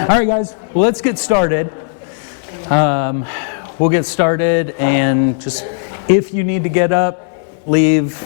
All right, guys, well, let's get started. We'll get started, and just if you need to get up, leave,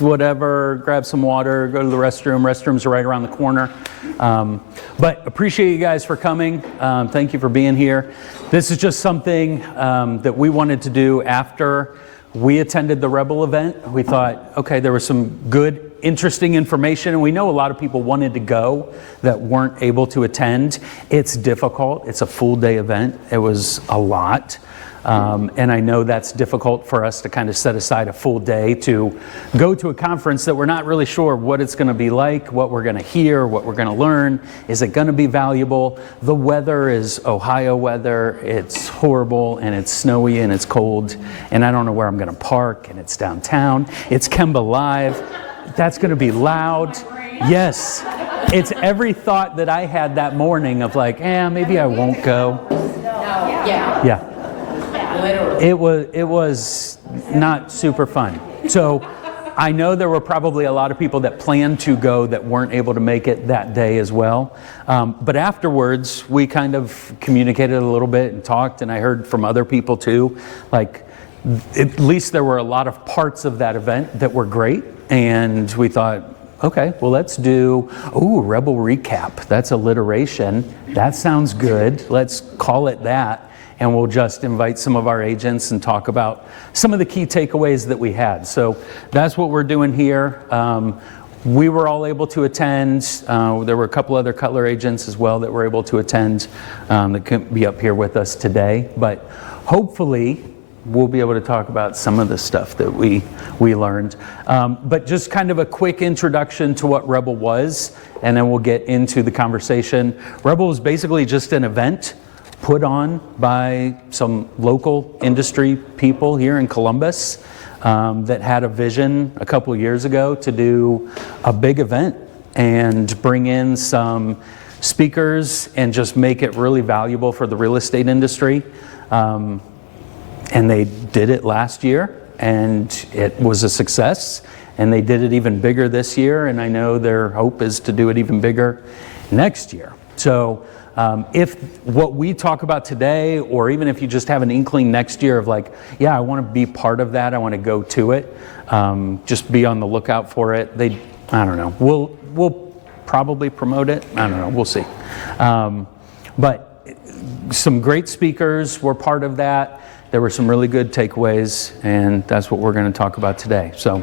whatever, grab some water, go to the restroom. Restrooms are right around the corner. But appreciate you guys for coming. Thank you for being here. This is just something that we wanted to do after we attended the Rebel event. We thought, okay, there was some good, interesting information, and we know a lot of people wanted to go that weren't able to attend. It's difficult. It's a full day event. It was a lot. And I know that's difficult for us to kind of set aside a full day to go to a conference that we're not really sure what it's going to be like, what we're going to hear, what we're going to learn. Is it going to be valuable? The weather is Ohio weather. It's horrible, and it's snowy, and it's cold, and I don't know where I'm going to park, and it's downtown. It's Kemba Live. That's going to be loud. Yes. It's every thought that I had that morning of like, maybe I won't go. Yeah. It was not super fun. So I know there were probably a lot of people that planned to go that weren't able to make it that day as well. But afterwards, we kind of communicated a little bit and talked, and I heard from other people too. Like, at least there were a lot of parts of that event that were great, and we thought, okay, well, let's do, Rebel Recap. That's alliteration. That sounds good. Let's call it that. And we'll just invite some of our agents and talk about some of the key takeaways that we had. So that's what we're doing here. We were all able to attend. There were a couple other Cutler agents as well that were able to attend that couldn't be up here with us today. But hopefully we'll be able to talk about some of the stuff that we learned. But just kind of a quick introduction to what Rebel was, and then we'll get into the conversation. Rebel was basically just an event put on by some local industry people here in Columbus that had a vision a couple of years ago to do a big event and bring in some speakers and just make it really valuable for the real estate industry. And they did it last year, and it was a success. And they did it even bigger this year, and I know their hope is to do it even bigger next year. So if what we talk about today, or even if you just have an inkling next year of like, I want to be part of that, I want to go to it, just be on the lookout for it. I don't know. We'll probably promote it. I don't know. We'll see. But some great speakers were part of that. There were some really good takeaways, and that's what we're going to talk about today. So,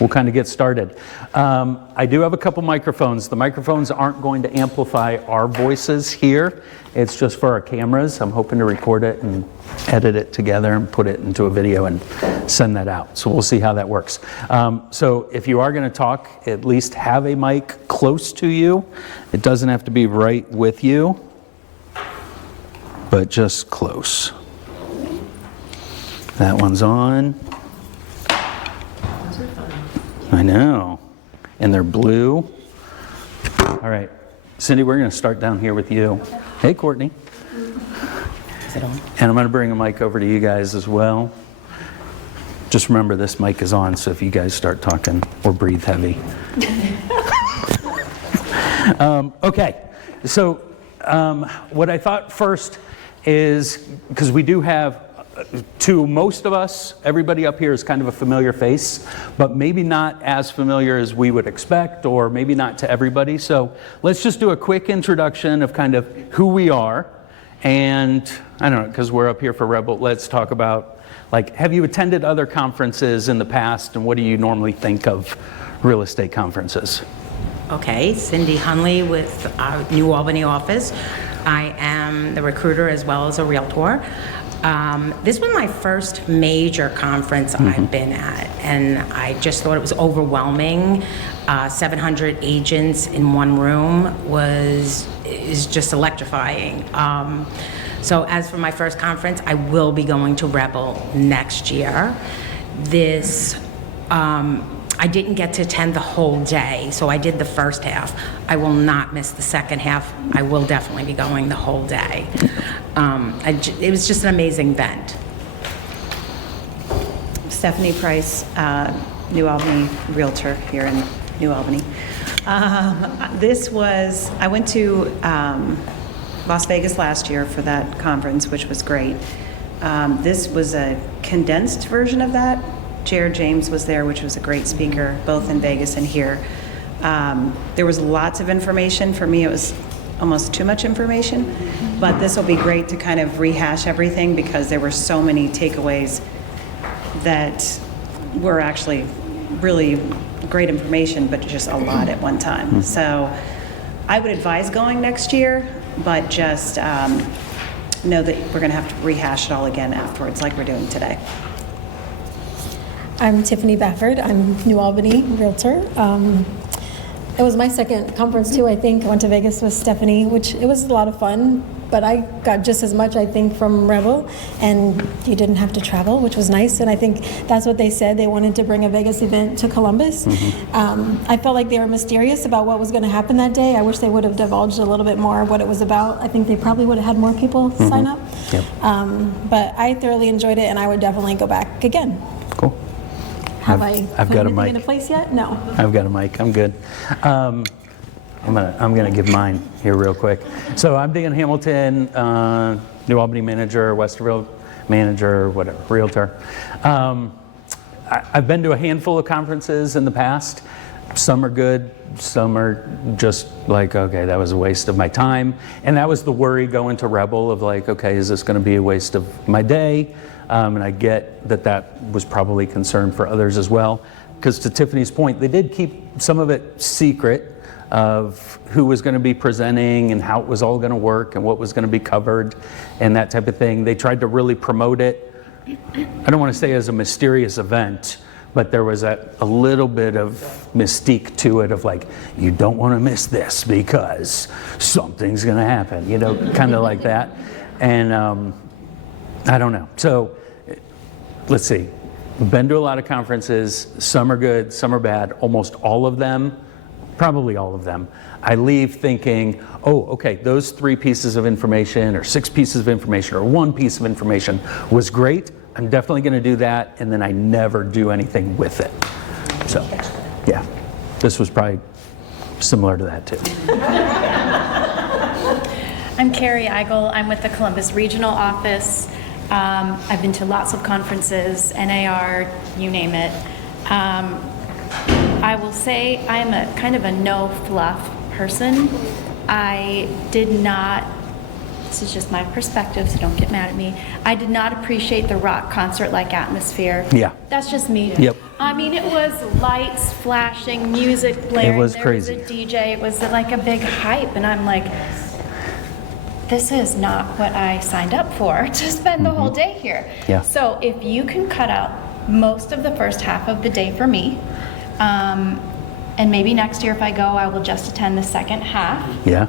we'll kind of get started. I do have a couple microphones. The microphones aren't going to amplify our voices here. It's just for our cameras. I'm hoping to record it and edit it together and put it into a video and send that out. So we'll see how that works. So if you are going to talk, at least have a mic close to you. It doesn't have to be right with you, but just close. That one's on. I know. And they're blue. All right. Cindy, we're going to start down here with you. Hey, Courtney. Is it on? And I'm going to bring a mic over to you guys as well. Just remember this mic is on, so if you guys start talking or breathe heavy. Okay. So what I thought first is, because we do have, to most of us, everybody up here is kind of a familiar face, but maybe not as familiar as we would expect, or maybe not to everybody. So let's just do a quick introduction of kind of who we are. And I don't know, because we're up here for Rebel, let's talk about, like, have you attended other conferences in the past, and what do you normally think of real estate conferences? Okay, Cindy Hundley with our New Albany office. I am the recruiter as well as a realtor. This was my first major conference I've been at, and I just thought it was overwhelming. 700 agents in one room is just electrifying. So as for my first conference, I will be going to Rebel next year. I didn't get to attend the whole day, so I did the first half. I will not miss the second half. I will definitely be going the whole day. It was just an amazing event. Stefani Price, New Albany realtor here in New Albany. I went to Las Vegas last year for that conference, which was great. This was a condensed version of that. Jared James was there, which was a great speaker, both in Vegas and here. There was lots of information. For me, it was almost too much information, but this will be great to kind of rehash everything because there were so many takeaways that were actually really great information, but just a lot at one time. So I would advise going next year, but just know that we're going to have to rehash it all again afterwards like we're doing today. I'm Tiffany Bafford. I'm New Albany realtor. It was my second conference too, I think. I went to Vegas with Stefani, which it was a lot of fun, but I got just as much, I think, from Rebel, and you didn't have to travel, which was nice, and I think that's what they said. They wanted to bring a Vegas event to Columbus. I felt like they were mysterious about what was going to happen that day. I wish they would have divulged a little bit more what it was about. I think they probably would have had more people sign up. Yep. But I thoroughly enjoyed it, and I would definitely go back again. Cool. Have I've put got a anything mic. into place yet? No. I've got a mic. I'm good. I'm gonna give mine here real quick. So I'm Dan Hamilton, New Albany manager, Westerville manager, whatever, realtor. I've been to a handful of conferences in the past. Some are good, some are just like, okay, that was a waste of my time. And that was the worry going to Rebel of like, okay, is this going to be a waste of my day? And I get that that was probably concern for others as well. Because to Tiffany's point, they did keep some of it secret of who was going to be presenting and how it was all going to work and what was going to be covered and that type of thing. They tried to really promote it. I don't want to say as a mysterious event, but there was a little bit of mystique to it of like, you don't want to miss this because something's going to happen, you know, kind of like that. And I don't know. So let's see. Been to a lot of conferences. Some are good, some are bad. Almost all of them, probably all of them, I leave thinking, oh, okay, those 3 pieces of information or 6 pieces of information or 1 piece of information was great. I'm definitely going to do that, and then I never do anything with it. So, yeah, this was probably similar to that too. I'm Carie Igel. I'm with the Columbus Regional Office. I've been to lots of conferences, NAR, you name it. I will say I'm a kind of a no fluff person. I did not, this is just my perspective, so don't get mad at me. I did not appreciate the rock concert-like atmosphere. Yeah. That's just me. Yep. I mean, it was lights flashing, music blaring. It was crazy. There was a DJ. It was like a big hype, and I'm like, this is not what I signed up for, to spend the whole day here. Yeah. So if you can cut out most of the first half of the day for me, and maybe next year if I go, I will just attend the second half. Yeah.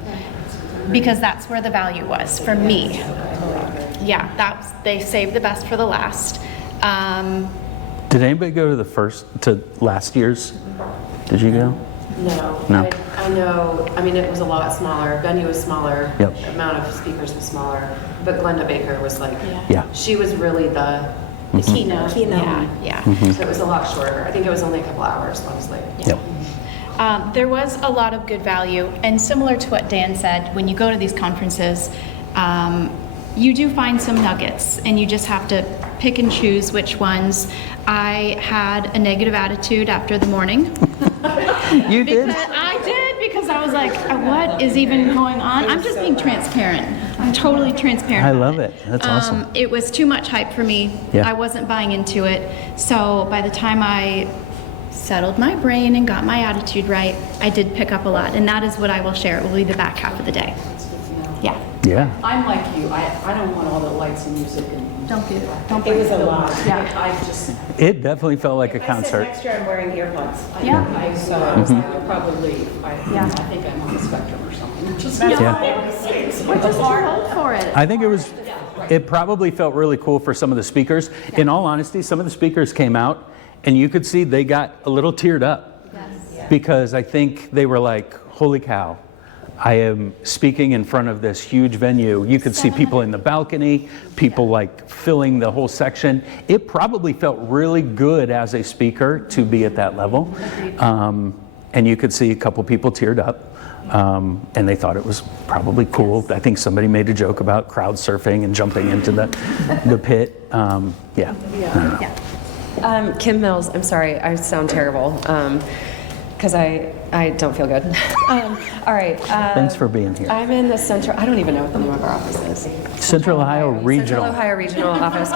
Because that's where the value was for me. Yeah, they saved the best for the last. Did anybody go to last year's? Did you go? No. No. I know, I mean, it was a lot smaller, venue was smaller, Yep. amount of speakers was smaller, but Glennda Baker was like, Yeah. she was really the Keynote. Yeah. So it was a lot shorter. I think it was only a couple hours, honestly. Yep. There was a lot of good value, and similar to what Dan said, when you go to these conferences, you do find some nuggets, and you just have to pick and choose which ones. I had a negative attitude after the morning. You did? I did, because I was like, what is even going on? I'm just being transparent. I'm totally transparent. I love it. That's awesome. It was too much hype for me. Yeah. I wasn't buying into it. So by the time I settled my brain and got my attitude right, I did pick up a lot. And that is what I will share. It will be the back half of the day. Yeah. Yeah. I'm like you. I don't want all the lights and music and. Don't do that. It was a lot. Yeah. I just. It definitely felt like a If I sit concert. next year, I'm wearing earbuds. Yeah. I would probably leave. I think I'm on the spectrum or something. Just Or just hold for it. I think it probably felt really cool for some of the speakers. In all honesty, some of the speakers came out and you could see they got a little teared up. Yes. Because I think they were like, holy cow, I am speaking in front of this huge venue. You could see people in the balcony, people like filling the whole section. It probably felt really good as a speaker to be at that level. and you could see a couple people teared up. And they thought it was probably cool. I think somebody made a joke about crowd surfing and jumping into the pit. Yeah. Kim Mills, I'm sorry, I sound terrible, because I don't feel good. All right. Thanks for being here. I'm in the central, I don't even know what the name of our office is. Central Ohio Regional. Central Ohio Regional Office.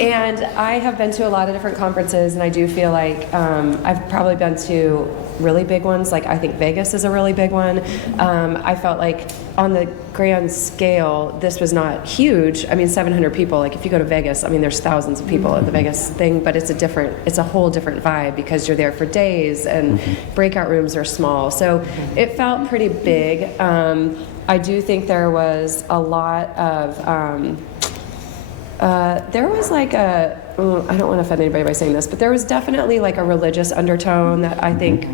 And I have been to a lot of different conferences, and I do feel like I've probably been to really big ones. Like I think Vegas is a really big one. I felt like on the grand scale, this was not huge. I mean, 700 people. Like if you go to Vegas, I mean, there's thousands of people at the Vegas thing, but it's a whole different vibe because you're there for days, and breakout rooms are small. So it felt pretty big. I do think there was a lot of. There was like I don't want to offend anybody by saying this, but there was definitely like a religious undertone that I think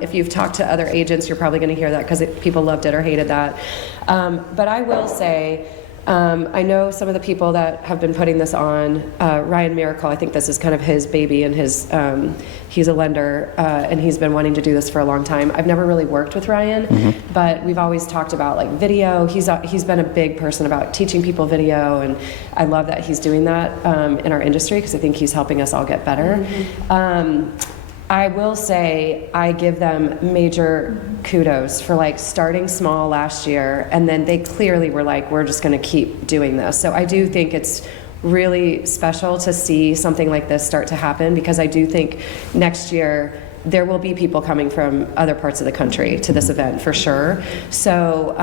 if you've talked to other agents, you're probably going to hear that because people loved it or hated that. But I will say, I know some of the people that have been putting this on, Ryan Miracle, I think this is kind of his baby, and he's a lender, and he's been wanting to do this for a long time. I've never really worked with Ryan, but we've always talked about like video. He's been a big person about teaching people video, and I love that he's doing that in our industry because I think he's helping us all get better. I will say I give them major kudos for like starting small last year, and then they clearly were like, we're just going to keep doing this. So I do think it's really special to see something like this start to happen, because I do think next year there will be people coming from other parts of the country to this event for sure. So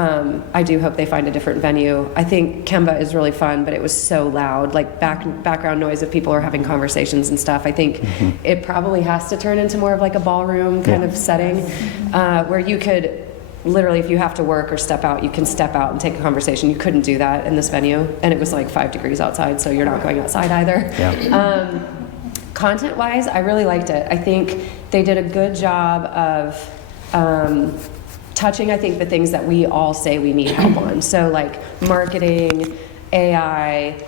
I do hope they find a different venue. I think Kemba is really fun, but it was so loud, like background noise of people are having conversations and stuff. I think it probably has to turn into more of like a ballroom kind of setting where you could literally, if you have to work or step out, you can step out and take a conversation. You couldn't do that in this venue, and it was like 5 degrees outside, so you're not going outside either. Content-wise, I really liked it. I think they did a good job of touching, I think, the things that we all say we need help on. So like marketing, AI,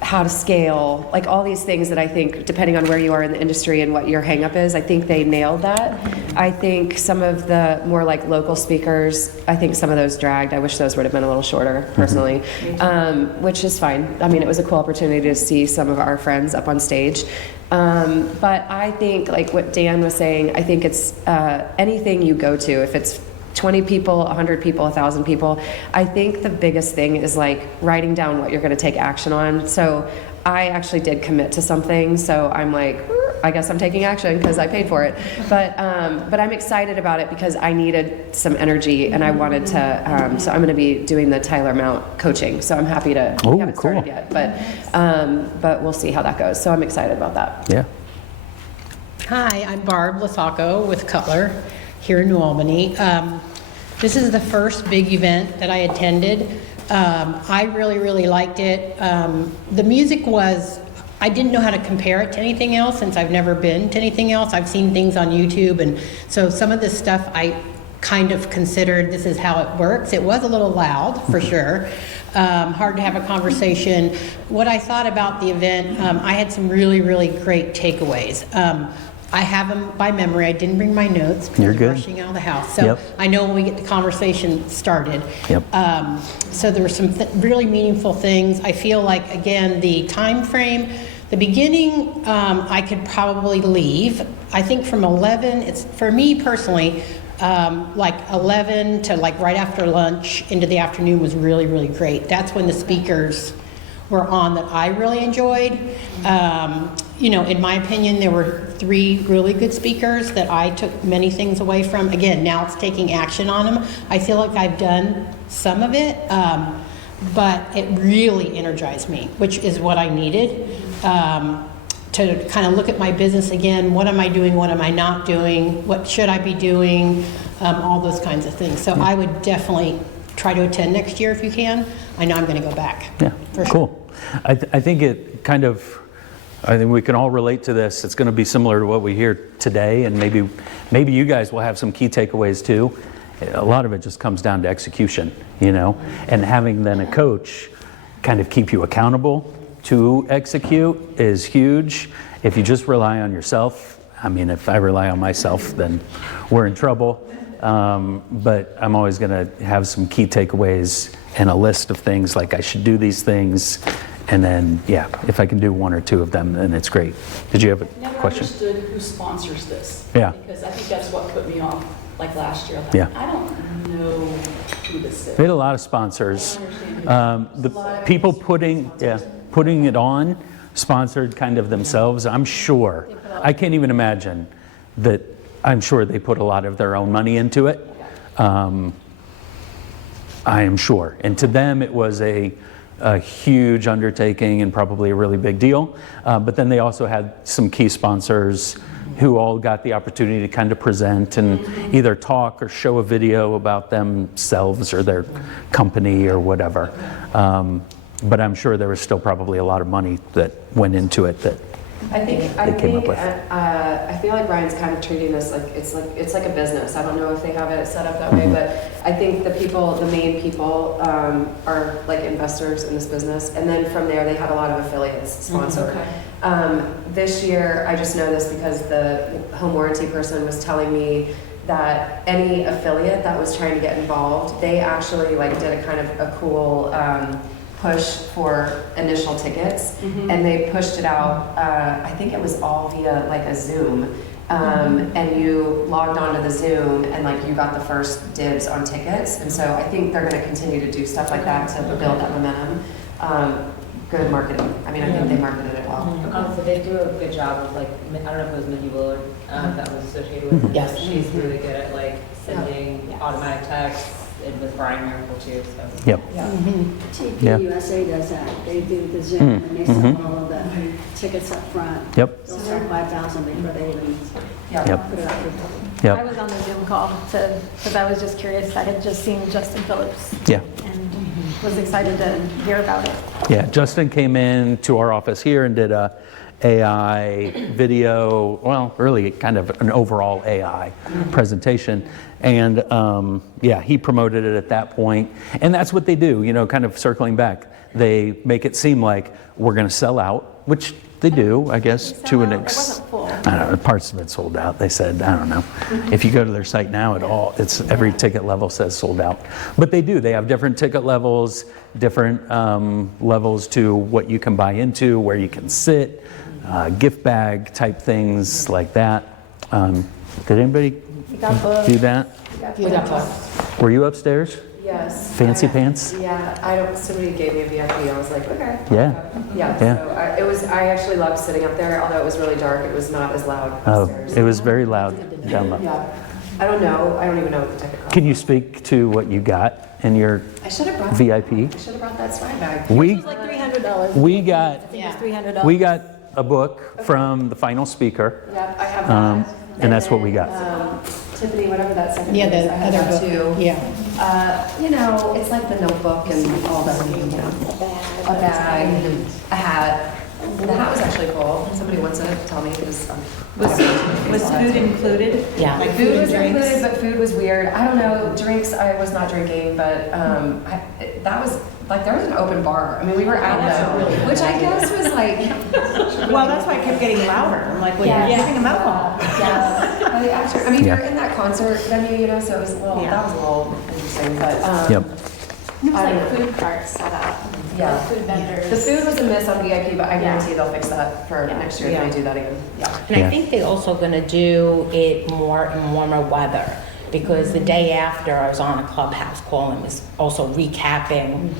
how to scale, like all these things that I think, depending on where you are in the industry and what your hang up is, I think they nailed that. I think some of the more like local speakers, I think some of those dragged. I wish those would have been a little shorter, personally, which is fine. I mean, it was a cool opportunity to see some of our friends up on stage. But I think, like what Dan was saying, I think it's anything you go to, if it's 20 people, 100 people, 1,000 people. I think the biggest thing is like writing down what you're going to take action on. So I actually did commit to something. So I'm like, I guess I'm taking action because I paid for it. But I'm excited about it because I needed some energy, and I wanted to. So I'm going to be doing the Tyler Mount coaching. So I'm happy to. We haven't started yet, but we'll see how that goes. So I'm excited about that. Yeah. Hi, I'm Barb Losacco with Cutler here in New Albany. This is the first big event that I attended. I really, really liked it. The music was, I didn't know how to compare it to anything else since I've never been to anything else. I've seen things on YouTube, and so some of this stuff I kind of considered this is how it works. It was a little loud, for sure. Hard to have a conversation. What I thought about the event, I had some really, really great takeaways. I have them by memory. I didn't bring my notes because I'm rushing out of the house. So I know when we get the conversation started. So there were some really meaningful things. I feel like, again, the time frame, the beginning, I could probably leave. I think from 11, it's for me personally, like 11 to like right after lunch into the afternoon was really, really great. That's when the speakers were on that I really enjoyed. You know, in my opinion, there were 3 really good speakers that I took many things away from. Again, now it's taking action on them. I feel like I've done some of it, but it really energized me, which is what I needed to kind of look at my business again. What am I doing? What am I not doing? What should I be doing? All those kinds of things. So I would definitely try to attend next year if you can. I know I'm going to go back. Yeah, for cool. Sure. I think it kind of, I think we can all relate to this. It's going to be similar to what we hear today, and maybe you guys will have some key takeaways too. A lot of it just comes down to execution, you know, and having then a coach kind of keep you accountable to execute is huge. if you just rely on yourself, I mean, if I rely on myself, then we're in trouble. But I'm always going to have some key takeaways and a list of things like I should do these things. And then, yeah, if I can do one or two of them, then it's great. Did you have a Never question? understood who sponsors this. Yeah. Because I think that's what put me off, like last year. Like, Yeah. I don't know who this is. We had a lot of sponsors. The people putting it on sponsored kind of themselves. I'm sure. I can't even imagine that. I'm sure they put a lot of their own money into it. I am sure. And to them, it was a huge undertaking and probably a really big deal. But then they also had some key sponsors who all got the opportunity to kind of present and either talk or show a video about themselves or their company or whatever. But I'm sure there was still probably a lot of money that went into it that I feel like Ryan's kind of treating this like it's like a business. I don't know if they have it set up that way, but I think the main people are like investors in this business, and then from there they have a lot of affiliates sponsored. This year, I just know this because the home warranty person was telling me that any affiliate that was trying to get involved, they actually like did a kind of a cool push for initial tickets, and they pushed it out. I think it was all via like a Zoom, and you logged onto the Zoom and like you got the first dibs on tickets. And so I think they're going to continue to do stuff like that to build that momentum. Good marketing. I mean, I think they marketed it well. So they do a good job of like, I don't know if it was Mindy Willard that was associated with it. Yes. She's really good at like sending automatic texts, and with Brian Miracle too, so. Yep. TP USA does that. They do the Zoom and they sell all of the tickets up front. Yep. They'll start 5,000 before they even Yep. put it out there. Yep. I was on the Zoom call because I was just curious. I had just seen Justin Phillips Yeah. and was excited to hear about it. Yeah, Justin came in to our office here and did a AI video, well, really kind of an overall AI presentation. And yeah, he promoted it at that point. And that's what they do, you know, kind of circling back. They make it seem like we're going to sell out, which they do, I guess, to an It wasn't full. I don't know, parts of it sold out. They said, I don't know. If you go to their site now at all, it's every ticket level says sold out. But they do. They have different ticket levels, different levels to what you can buy into, where you can sit, gift bag type things like that. Did anybody do that? We got both. Were you upstairs? Yes. Fancy pants? Yeah, somebody gave me a VIP. I was like, okay. Yeah. Yeah. Yeah. So I actually loved sitting up there, although it was really dark. It was not as loud Oh, upstairs. it was very loud down low. Yeah. I don't know. I don't even know what the ticket cost. Can you speak to what you got in your I should have brought VIP? I should have brought that swag bag. We It was like $300. we got I think it was $300. we got a book from the final speaker, Yeah, I have that. and that's what we then, got. Tiffany, whatever that second Yeah, is, the I have other that book. too. Yeah. You know, it's like the notebook and all that, you know, a bag, a hat. The hat was actually cool. Somebody wants to tell me because Was food included? Yeah. Like food was and drinks? included, but food was weird. I don't know. Drinks, I was not drinking, but that was like there was an open bar. I mean, we were out though, which I guess was like. Well, that's why I kept getting louder. I'm like, well, you're giving them alcohol. Yes. I mean, Yeah. you're in that concert venue, you know, so it was a little, that was a little interesting, but. Yep. It was like food carts set up. Yeah. Like food vendors. The food was a miss on VIP, but I guarantee they'll fix that for next year if they do that again. Yeah. And Yeah. I think they're also going to do it more in warmer weather, because the day after I was on a Clubhouse call and was also recapping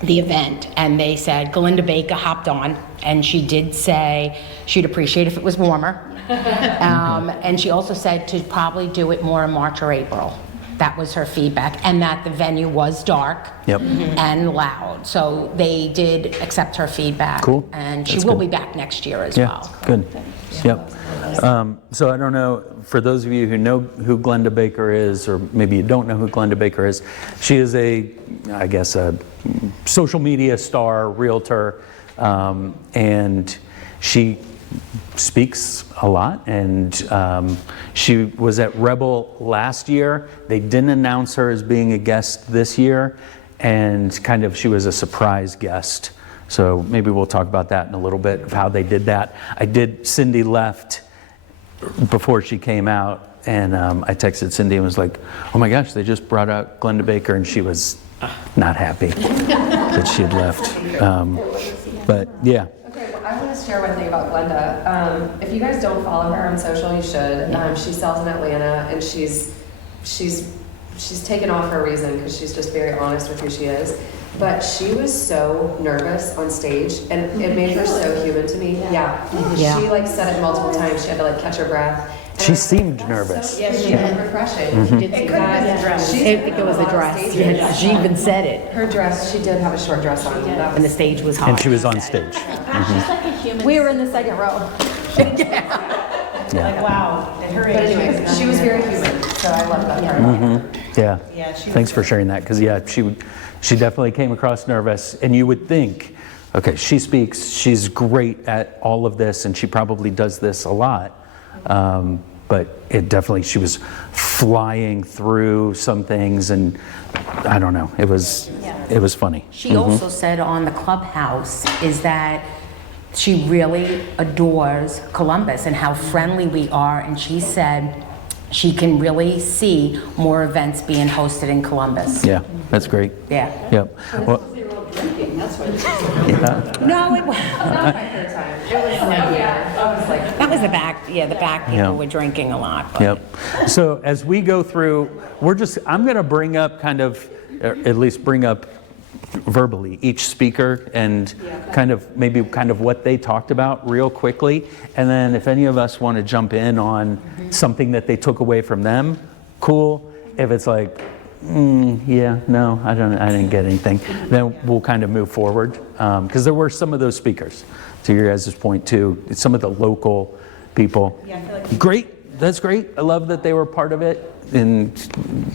the event, and they said Glennda Baker hopped on, and she did say she'd appreciate if it was warmer. And she also said to probably do it more in March or April. That was her feedback, and that the venue was dark Yep. and loud. So they did accept her feedback. Cool. And she That's will good. be back next year as Yeah. well. Good. Yep. So I don't know, for those of you who know who Glennda Baker is, or maybe you don't know who Glennda Baker is, she is I guess, a social media star, realtor, and she speaks a lot, and she was at Rebel last year. They didn't announce her as being a guest this year, and kind of she was a surprise guest So maybe we'll talk about that in a little bit of how they did that. Cindy left before she came out, and I texted Cindy and was like, oh my gosh, they just brought out Glennda Baker, and she was not happy that she had left. But yeah. Okay, well, I want to share one thing about Glennda. If you guys don't follow her on social, you should. She sells in Atlanta, and she's taken off her reason because she's just very honest with who she is. But she was so nervous on stage, and it made her so human to me. Yeah. She like said it multiple times. She had to like catch her breath. She seemed nervous. Yes, she was refreshing. It could have been the dress. I think it was the dress. She even said it. Her dress, she did have a short dress on. And the stage was hot. And she was on stage. She's like a human. We were in the second row. Yeah. Wow. At her But anyway, she was very human, so I love that part about her. Yeah. Thanks for sharing that, because she definitely came across nervous, and you would think, okay, she speaks, she's great at all of this, and she probably does this a lot. But she was flying through some things, and I don't know, it was funny. She also said on the Clubhouse is that she really adores Columbus and how friendly we are, and she said she can really see more events being hosted in Columbus. Yeah, that's great. Yeah. Yep. Well, Drinking, that's why this is No, it was Not my third time. It was I was like, that was the back. Yeah, the back people Yeah. were drinking a lot. But. Yep. So as we go through, I'm going to bring up or at least bring up verbally each speaker and kind of what they talked about real quickly. And then if any of us want to jump in on something that they took away from them, cool. If it's like, no, I didn't get anything, then we'll kind of move forward. Because there were some of those speakers, to your guys' point too, some of the local people. Yeah, I feel like great, that's great. I love that they were part of it. And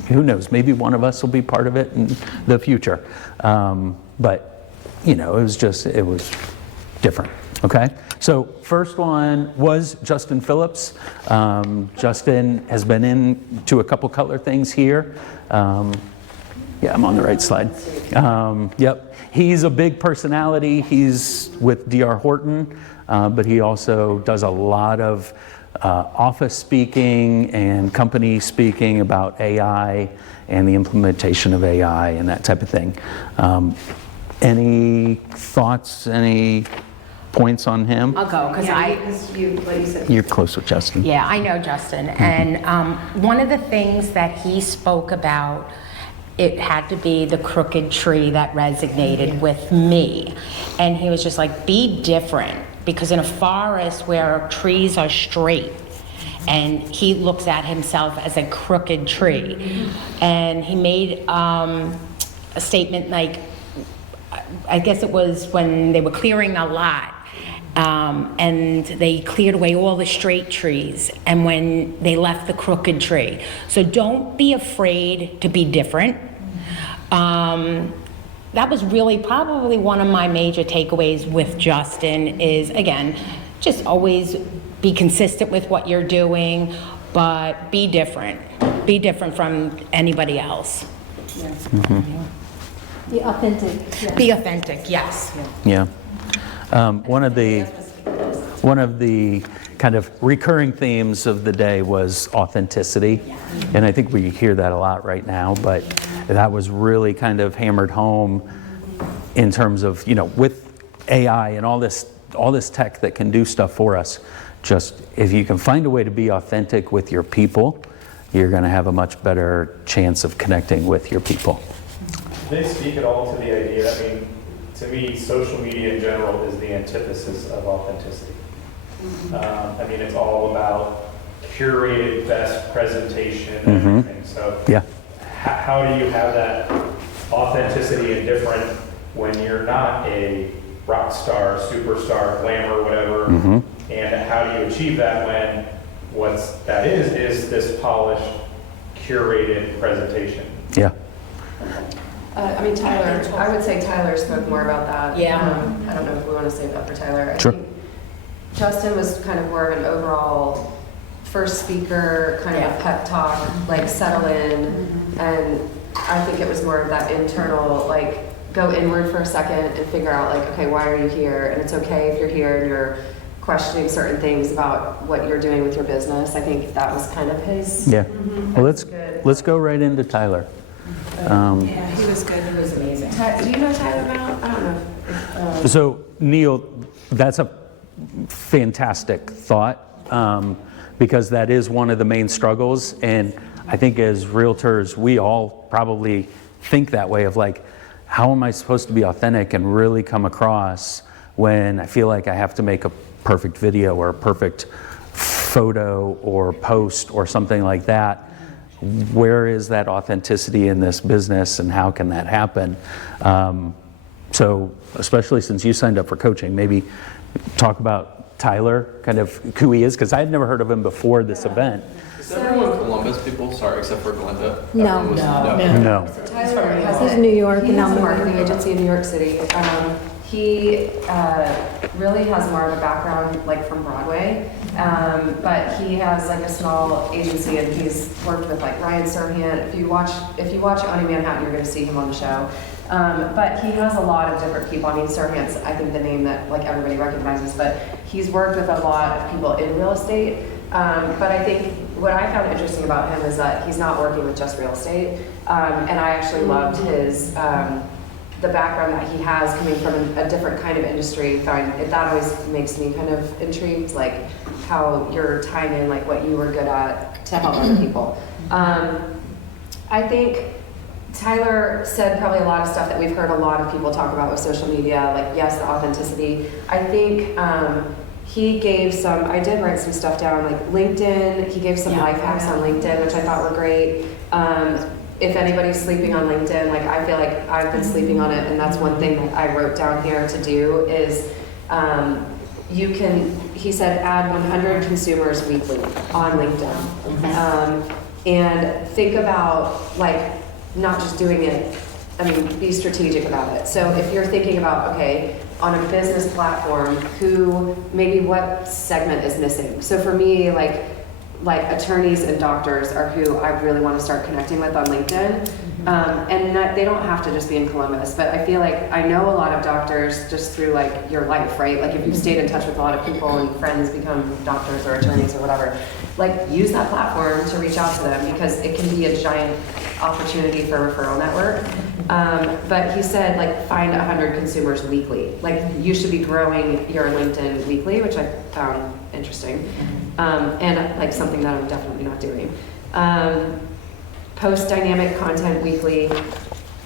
who knows, maybe one of us will be part of it in the future. But, it was different. Okay, so first one was Justin Phillips. Justin has been in to a couple Cutler things here. Yeah, I'm on the right slide. Yep, he's a big personality. He's with DR Horton, but he also does a lot of office speaking and company speaking about AI and the implementation of AI and that type of thing. Any thoughts, any points on him? I'll go because You're close with Justin. Yeah, I know Justin. And one of the things that he spoke about, it had to be the crooked tree that resonated with me. And he was just like, be different. Because in a forest where trees are straight, and he looks at himself as a crooked tree. And he made a statement like, I guess it was when they were clearing a lot, and they cleared away all the straight trees, and when they left the crooked tree. So don't be afraid to be different. That was really probably one of my major takeaways with Justin is, again, just always be consistent with what you're doing, but be different. Be different from anybody else. Yeah. Be authentic. Yes. Be authentic, yes. Yeah. One of the kind of recurring themes of the day was authenticity. And I think we hear that a lot right now, but that was really kind of hammered home in terms of, with AI and all this tech that can do stuff for us, just if you can find a way to be authentic with your people, you're going to have a much better chance of connecting with your people. They speak at all to the idea, to me, social media in general is the antithesis of authenticity. It's all about curated best presentation and everything. So yeah. How do you have that authenticity and different when you're not a rock star, superstar, glamour, whatever? And how do you achieve that when that is this polished, curated presentation? Yeah. Tyler, I would say Tyler spoke more about that. Yeah. I don't know if we want to save that for Tyler. Sure. I think Justin was kind of more of an overall first speaker, kind of a pep talk, like settle in. And I think it was more of that internal, like go inward for a second and figure out like, okay, why are you here? And it's okay if you're here and you're questioning certain things about what you're doing with your business. I think that was kind of his. Yeah. Well, let's go right into Tyler. Yeah, he was good. It was amazing. Do you know Tyler Brown? I don't know. So Neil, that's a fantastic thought, because that is one of the main struggles, and I think as realtors we all probably think that way of like, how am I supposed to be authentic and really come across when I feel like I have to make a perfect video or a perfect photo or post or something like that? Where is that authenticity in this business, and how can that happen? So especially since you signed up for coaching, maybe talk about Tyler, kind of who he is, because I had never heard of him before this event. Is everyone Columbus people? Sorry, except for Glennda. No. Everyone was- No. So Tyler has He's in New York He and has I'm a marketing agency in New York City. He really has more of a background like from Broadway, but he has like a small agency and he's worked with like Ryan Serhant. If you watch Owning Manhattan, you're going to see him on the show. But he has a lot of different people. I mean, Serhant's I think the name that like everybody recognizes, but he's worked with a lot of people in real estate. But I think what I found interesting about him is that he's not working with just real estate, and I actually loved his. The background that he has coming from a different kind of industry, that always makes me kind of intrigued, like how you're tying in like what you were good at to help other people. I think Tyler said probably a lot of stuff that we've heard a lot of people talk about with social media, like yes, the authenticity. I think he gave some, I did write some stuff down, like LinkedIn, he gave some life hacks on LinkedIn, which I thought were great. If anybody's sleeping on LinkedIn, like I feel like I've been sleeping on it, and that's one thing that I wrote down here to do is he said add 100 consumers weekly on LinkedIn. And think about like not just doing it, I mean, be strategic about it. So if you're thinking about, okay, on a business platform, maybe what segment is missing? So for me, like attorneys and doctors are who I really want to start connecting with on LinkedIn. They don't have to just be in Columbus, but I feel like I know a lot of doctors just through like your life, right? Like if you've stayed in touch with a lot of people and friends become doctors or attorneys or whatever, like use that platform to reach out to them because it can be a giant opportunity for a referral network. But he said like find 100 consumers weekly. Like you should be growing your LinkedIn weekly, which I found interesting. And like something that I'm definitely not doing. Post dynamic content weekly,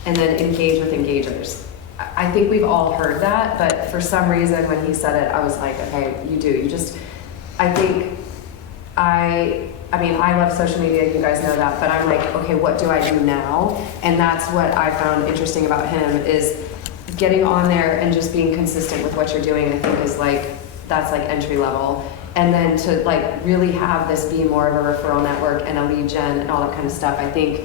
and then engage with engagers. I think we've all heard that, but for some reason when he said it, I was like, okay, I mean, I love social media, you guys know that, but I'm like, okay, what do I do now? And that's what I found interesting about him is getting on there and just being consistent with what you're doing, I think is like, that's like entry level. And then to like really have this be more of a referral network and a lead gen and all that kind of stuff, I think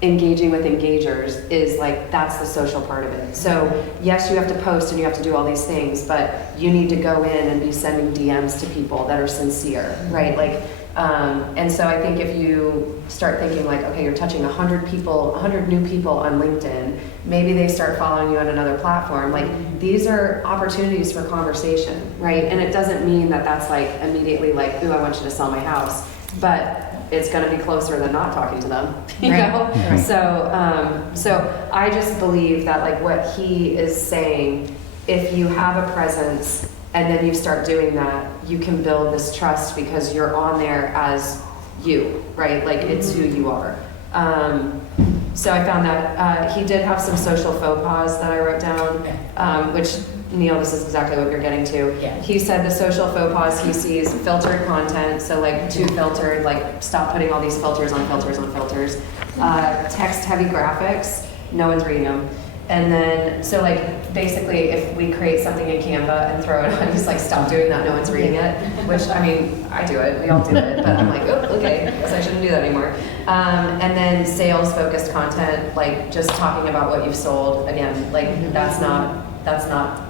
engaging with engagers is like, that's the social part of it. So yes, you have to post and you have to do all these things, but you need to go in and be sending DMs to people that are sincere, right? Like, and so I think if you start thinking like, okay, you're touching 100 new people on LinkedIn, maybe they start following you on another platform. Like these are opportunities for conversation, right? And it doesn't mean that that's like immediately like, ooh, I want you to sell my house, but it's going to be closer than not talking to them, you know? Right. So I just believe that like what he is saying, if you have a presence and then you start doing that, you can build this trust because you're on there as you, right? Like it's who you are. So I found that he did have some social faux pas that I wrote down, which Neil, this is exactly what you're getting to. Yeah. He said the social faux pas he sees filtered content, so like too filtered, like stop putting all these filters on filters on filters. Text heavy graphics, no one's reading them. And then, so like basically if we create something in Canva and throw it on, he's like, stop doing that, no one's reading it. Which, I mean, I do it, we all do it, but I'm like, oh, okay, guess I shouldn't do that anymore. And then sales focused content, like just talking about what you've sold, again, like that's not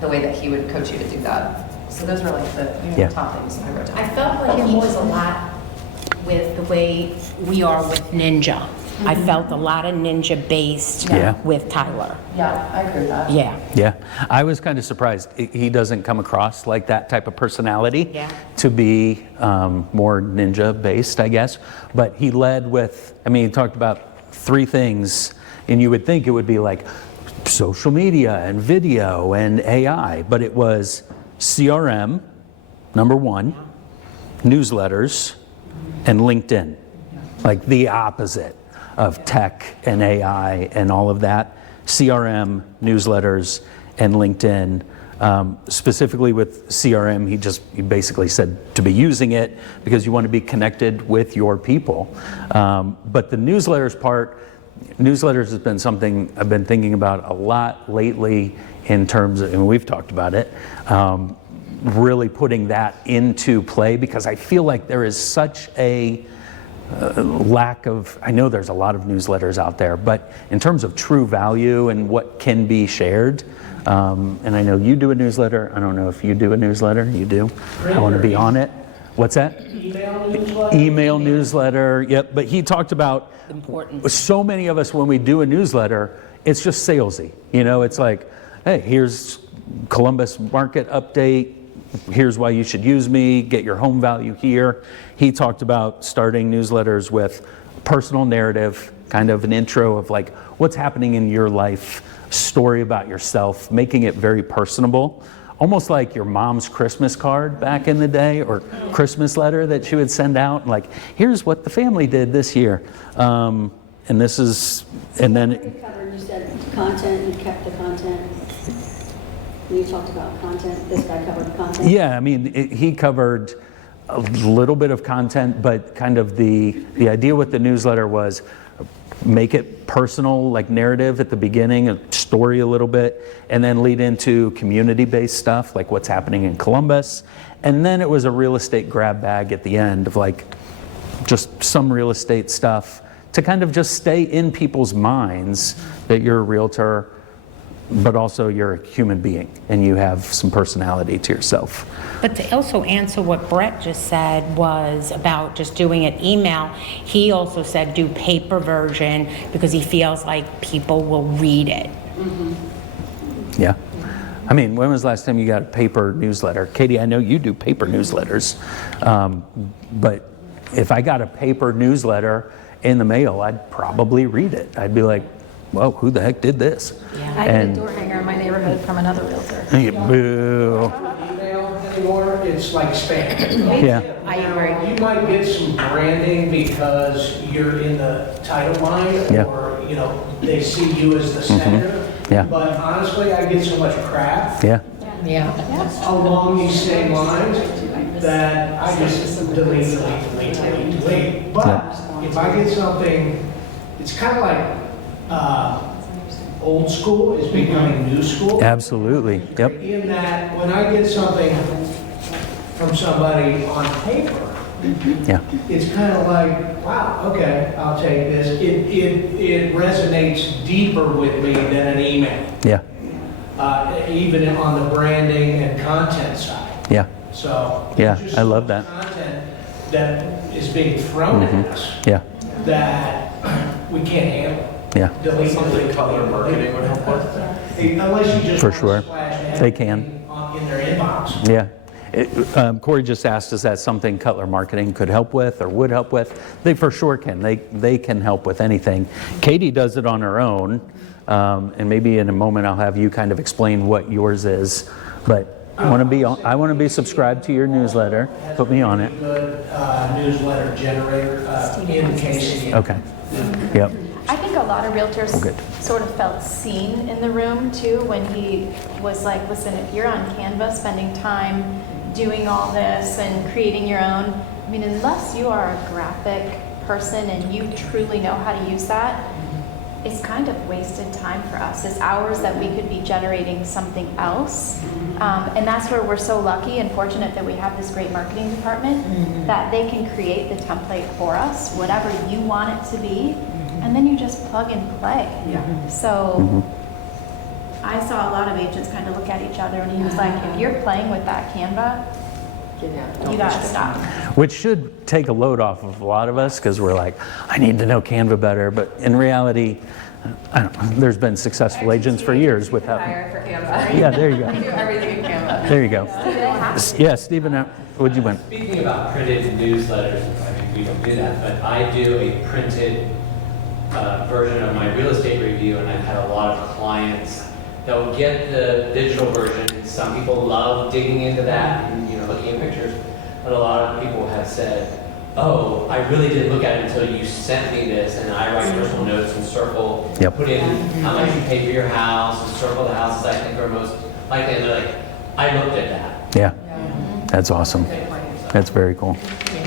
the way that he would coach you to do that. So those were like the top things I wrote down. I felt like it was a lot with the way we are with Ninja. I felt a lot of ninja-based Yeah. with Tyler. Yeah, I agree with that. Yeah. Yeah, I was kind of surprised. He doesn't come across like that type of personality Yeah. to be more ninja-based, I guess. But he led with, I mean, he talked about 3 things, and you would think it would be like social media and video and AI, but it was CRM, number 1, newsletters, and LinkedIn. Like the opposite of tech and AI and all of that. CRM, newsletters, and LinkedIn. Specifically with CRM, he basically said to be using it because you want to be connected with your people. But the newsletters part, newsletters has been something I've been thinking about a lot lately in terms of, and we've talked about it, really putting that into play because I feel like there is such a lack of, I know there's a lot of newsletters out there, but in terms of true value and what can be shared, and I know you do a newsletter, I don't know if you do a newsletter, you do, I want to be on it. What's that? Email newsletter, yep, but he talked about so many of us when we do a newsletter, it's just salesy, you know, it's like, hey, here's Columbus market update, here's why you should use me, get your home value here. He talked about starting newsletters with personal narrative, kind of an intro of like what's happening in your life, story about yourself, making it very personable, almost like your mom's Christmas card back in the day or Christmas letter that she would send out, like here's what the family did this year. And this is, and then You said content, you kept the content. You talked about content, this guy covered content. yeah, I mean, he covered a little bit of content, but kind of the idea with the newsletter was make it personal, like narrative at the beginning, a story a little bit, and then lead into community-based stuff, like what's happening in Columbus. And then it was a real estate grab bag at the end of like just some real estate stuff to kind of just stay in people's minds that you're a realtor, but also you're a human being and you have some personality to yourself. But to also answer what Brett just said was about just doing an email, he also said do paper version because he feels like people will read it. Yeah. I mean, when was the last time you got a paper newsletter? Katie, I know you do paper newsletters, but if I got a paper newsletter in the mail, I'd probably read it. I'd be like, whoa, who the heck did this? I get a door hanger in my neighborhood from another realtor. Boo. Email anymore, it's like spam. Yeah. I agree. You might get some branding because you're in the title line Yeah. or, you know, they see you as the sender. Yeah. But honestly, I get so much crap Yeah. Yeah. along these same lines that I just delete. But if I get something, it's kind of like old school is becoming new school. Absolutely. Yep. In that, when I get something from somebody on paper, Yeah. it's kind of like, wow, okay, I'll take this. It resonates deeper with me than an email, Yeah. even on the branding and content side. Yeah. So Yeah, there's just I love so much that. content that is being thrown at us Yeah. that we can't handle. Yeah. Delete Something Cutler Marketing would help with. Unless you just For want to sure. splash They can. in their inbox. Yeah. Corey just asked, is that something Cutler Marketing could help with or would help with? They for sure can. They can help with anything. Katie does it on her own, and maybe in a moment I'll have you kind of explain what yours is. But I want to be subscribed to your newsletter. Put me on it. Good newsletter generator in case you. Okay. Yep. I think a lot of realtors Oh, good. sort of felt seen in the room too when he was like, listen, if you're on Canva spending time doing all this and creating your own, I mean, unless you are a graphic person and you truly know how to use that, it's kind of wasted time for us. It's hours that we could be generating something else. And that's where we're so lucky and fortunate that we have this great marketing department that they can create the template for us, whatever you want it to be, and then you just plug and play. So I saw a lot of agents kind of look at each other and he was like, if you're playing with that Canva, You gotta stop. Which should take a load off of a lot of us because we're like, I need to know Canva better. But in reality, I don't know, there's been successful agents for years without. Hire for Canva. Yeah, there you go. We do everything in Canva. There you go. Yeah, Stephen, what'd you win? Speaking about printed newsletters, I mean, we don't do that, but I do a printed version of my real estate review, and I've had a lot of clients that will get the digital version, and some people love digging into that and, you know, looking at pictures, but a lot of people have said, oh, I really didn't look at it until you sent me this, and I write personal notes and circle, Yep. put in how much you paid for your house, and circle the houses I think are most likely, and they're like, I looked at that. Yeah, that's awesome. That's very cool.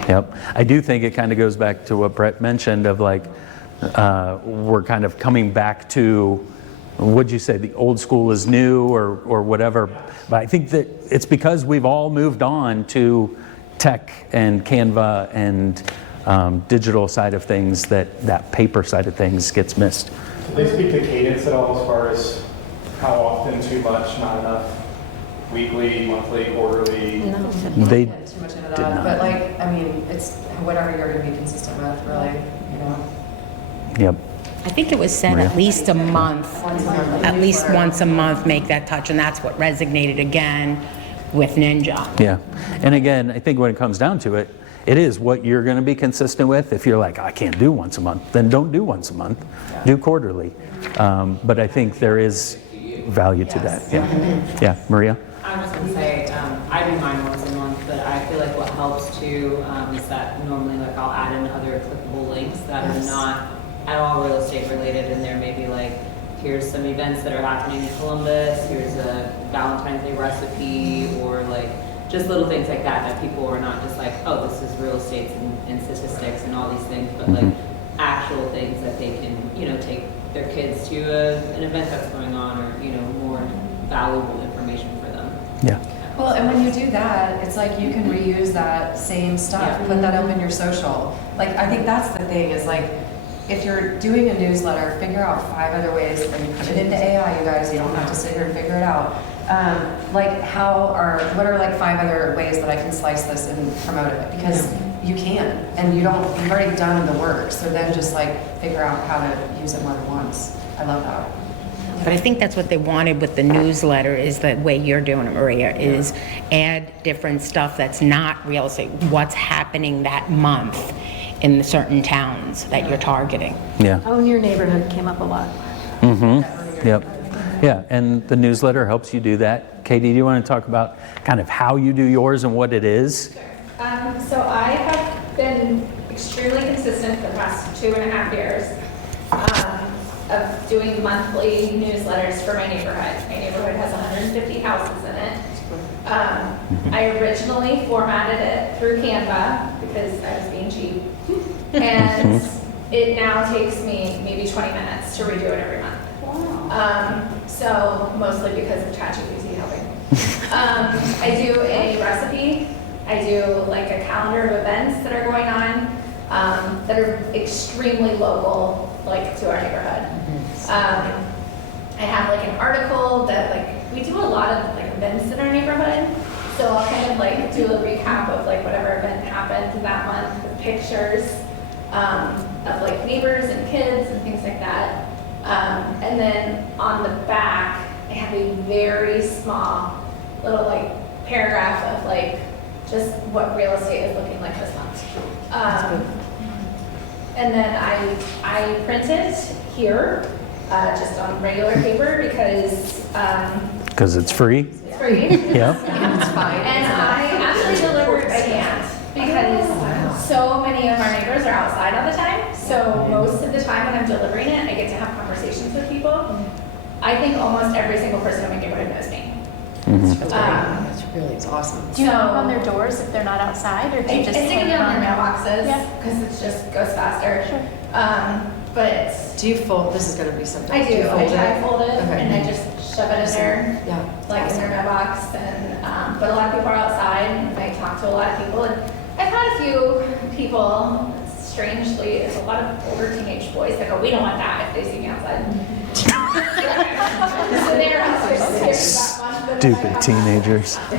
Yep. I do think it kind of goes back to what Brett mentioned of like, we're kind of coming back to, what'd you say, the old school is new or whatever. But I think that it's because we've all moved on to tech and Canva and digital side of things that paper side of things gets missed. Did they speak to cadence at all as far as how often, too much, not enough? Weekly, monthly, quarterly? No, They not too much into did that, not. but like, I mean, it's whatever you're gonna be consistent with, really, you know. Yep. I think it was said Maria? at least a month, at least once a month, make that touch, and that's what resonated again with Ninja. Yeah. And again, I think when it comes down to it, it is what you're going to be consistent with. If you're like, I can't do once a month, then don't do once a month. Do quarterly. But I think there is value to that. Yeah. Yeah. Maria? I was going to say, I do mine once a month, but I feel like what helps too is that normally like I'll add in other clickable links that are not at all real estate related, and there may be like, here's some events that are happening in Columbus, here's a Valentine's Day recipe, or like just little things like that people are not just like, oh, this is real estate and statistics and all these things, but like actual things that they can, you know, take their kids to an event that's going on, or, you know, more valuable information for them. Yeah. Well, and when you do that, it's like you can reuse that same stuff, put that up in your social. Like, I think that's the thing, is like, if you're doing a newsletter, figure out 5 other ways, and put it into AI, you guys, you don't have to sit here and figure it out. Like, what are like 5 other ways that I can slice this and promote it? Because you can, and you've already done the work, so then just like figure out how to use it more than once. I love that. But I think that's what they wanted with the newsletter, is the way you're doing it, Maria, is add different stuff that's not real estate, what's happening that month in the certain towns that you're targeting. Yeah. Own your neighborhood came up a lot. Mm-hmm. Yep. Yeah, and the newsletter helps you do that. Katie, do you want to talk about kind of how you do yours and what it is? So I have been extremely consistent for the past 2.5 years of doing monthly newsletters for my neighborhood. My neighborhood has 150 houses in it. I originally formatted it through Canva because I was being cheap. And it now takes me maybe 20 minutes to redo it every month. So mostly because of ChatGPT helping. I do a recipe. I do like a calendar of events that are going on that are extremely local, like to our neighborhood. I have like an article that like, we do a lot of like events in our neighborhood. So I'll kind of like do a recap of like whatever event happened that month with pictures of like neighbors and kids and things like that. And then on the back, I have a very small little like paragraph of like just what real estate is looking like this month. And then I print it here, just on regular paper because it's free. it's free. Yeah. It's fine. And I actually deliver it by hand because so many of our neighbors are outside all the time. So most of the time when I'm delivering it, I get to have conversations with people. I think almost every single person in my neighborhood knows me. It's awesome. Do you knock on their doors if they're not outside, or do you I just stick hang it on their them? mailboxes because it just goes faster. Sure. But Do you fold, this is gonna be something. I do. you fold I fold it Okay. and I just shove it in there, Yeah. like in their mailbox. And but a lot of people are outside, and I talk to a lot of people. And I've had a few people. Strangely, there's a lot of older teenage boys that go, "We don't want that if they see me outside." So they're outside. Stupid teenagers. I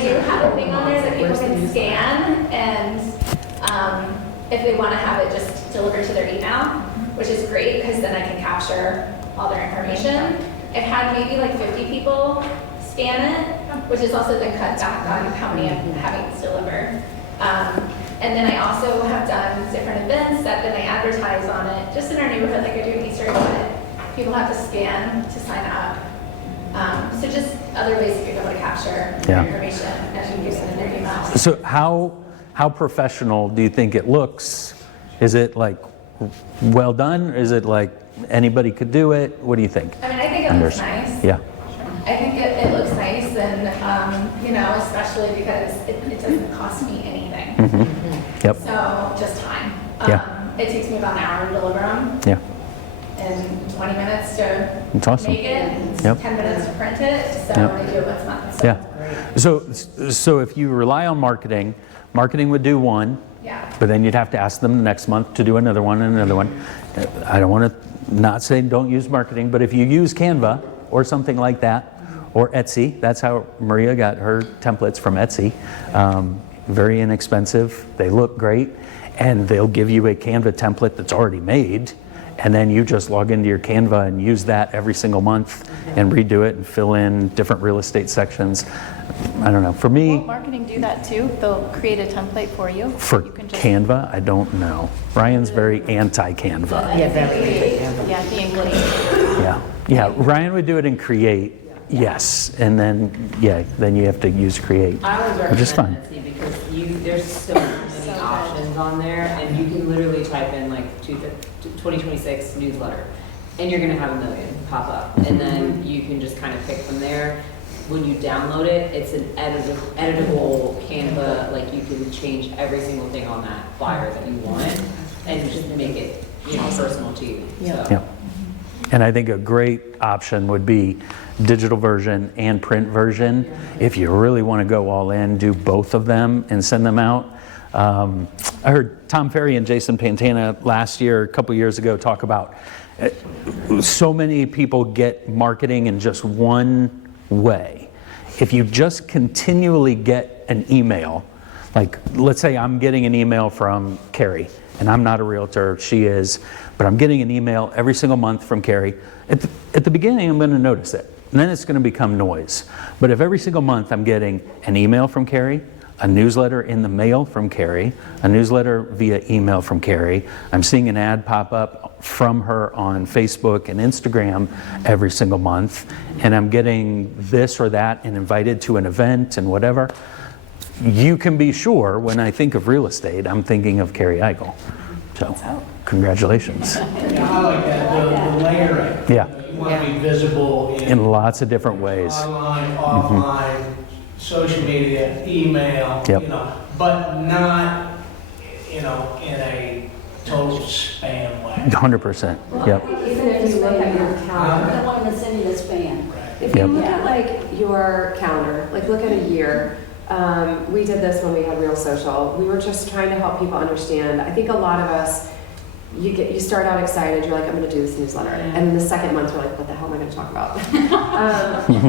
do have thing on there that people can scan, and if they want to have it just delivered to their email, which is great because then I can capture all their information. I've had maybe like 50 people scan it, which has also been cut back on how many I'm having to deliver. And then I also have done different events that then I advertise on it, just in our neighborhood, like I do in Easter, but people have to scan to sign up. So just other ways to be able to capture their information and use it in their email. So how professional do you think it looks? Is it like well done? Is it like anybody could do it? What do you think? I mean, I think it looks nice. Yeah. I think it looks nice, and you know, especially because it doesn't cost me anything. Yep. So just time. It takes me about an hour to deliver them. Yeah. And 20 minutes to That's awesome. make it, and Yep. 10 minutes to print it. So Yep. I do it once a month. So. Yeah. So if you rely on marketing would do one. Yeah. But then you'd have to ask them the next month to do another one and another one. I don't want to not say don't use marketing, but if you use Canva or something like that, or Etsy, that's how Maria got her templates from Etsy. Very inexpensive, they look great, and they'll give you a Canva template that's already made, and then you just log into your Canva and use that every single month and redo it and fill in different real estate sections. I don't know, for me, Won't marketing do that too? They'll create a template for you? for Canva, I don't know. Ryan's very anti-Canva. Yeah, the English. Yeah, Ryan would do it in Create, yes, and then you have to use Create, I always which is fine. recommend Etsy because there's so many options on there, and you can literally type in like 2026 newsletter, and you're gonna have a million pop up, and then you can just kind of pick from there. When you download it, it's an editable Canva, like you can change every single thing on that flyer that you want, and just make it, personal to you. So. Yeah. And I think a great option would be digital version and print version. If you really want to go all in, do both of them and send them out. I heard Tom Ferry and Jason Pantana last year, a couple years ago, talk about so many people get marketing in just one way. If you just continually get an email, like let's say I'm getting an email from Carie, and I'm not a realtor, she is, but I'm getting an email every single month from Carie. At the beginning, I'm going to notice it, and then it's going to become noise. But if every single month I'm getting an email from Carie, a newsletter in the mail from Carie, a newsletter via email from Carie, I'm seeing an ad pop up from her on Facebook and Instagram every single month, and I'm getting this or that and invited to an event and whatever, you can be sure when I think of real estate, I'm thinking of Carie Igel. So, congratulations. Yeah, I like that, the layering. Yeah. You want to be visible In lots of different ways. online, offline, social media, email, Yep. but not, in a total spam way. 100%. Yep. Even if you look at your I calendar, don't want to send you the spam. If you look at like your calendar, like look at a year, we did this when we had Real Social. We were just trying to help people understand. I think a lot of us, you start out excited, you're like, I'm going to do this newsletter. And then the second month, you're like, what the hell am I going to talk about?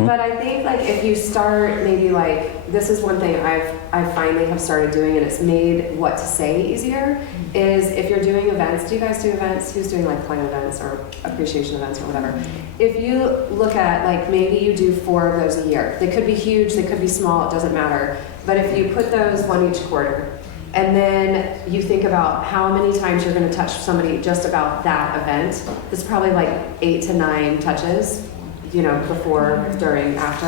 But I think like if you start maybe like, this is one thing I finally have started doing, and it's made what to say easier, is if you're doing events, do you guys do events? Who's doing like client events or appreciation events or whatever? If you look at like maybe you do 4 of those a year, they could be huge, they could be small, it doesn't matter. But if you put those one each quarter, and then you think about how many times you're going to touch somebody just about that event, it's probably like 8 to 9 touches, before, during, after.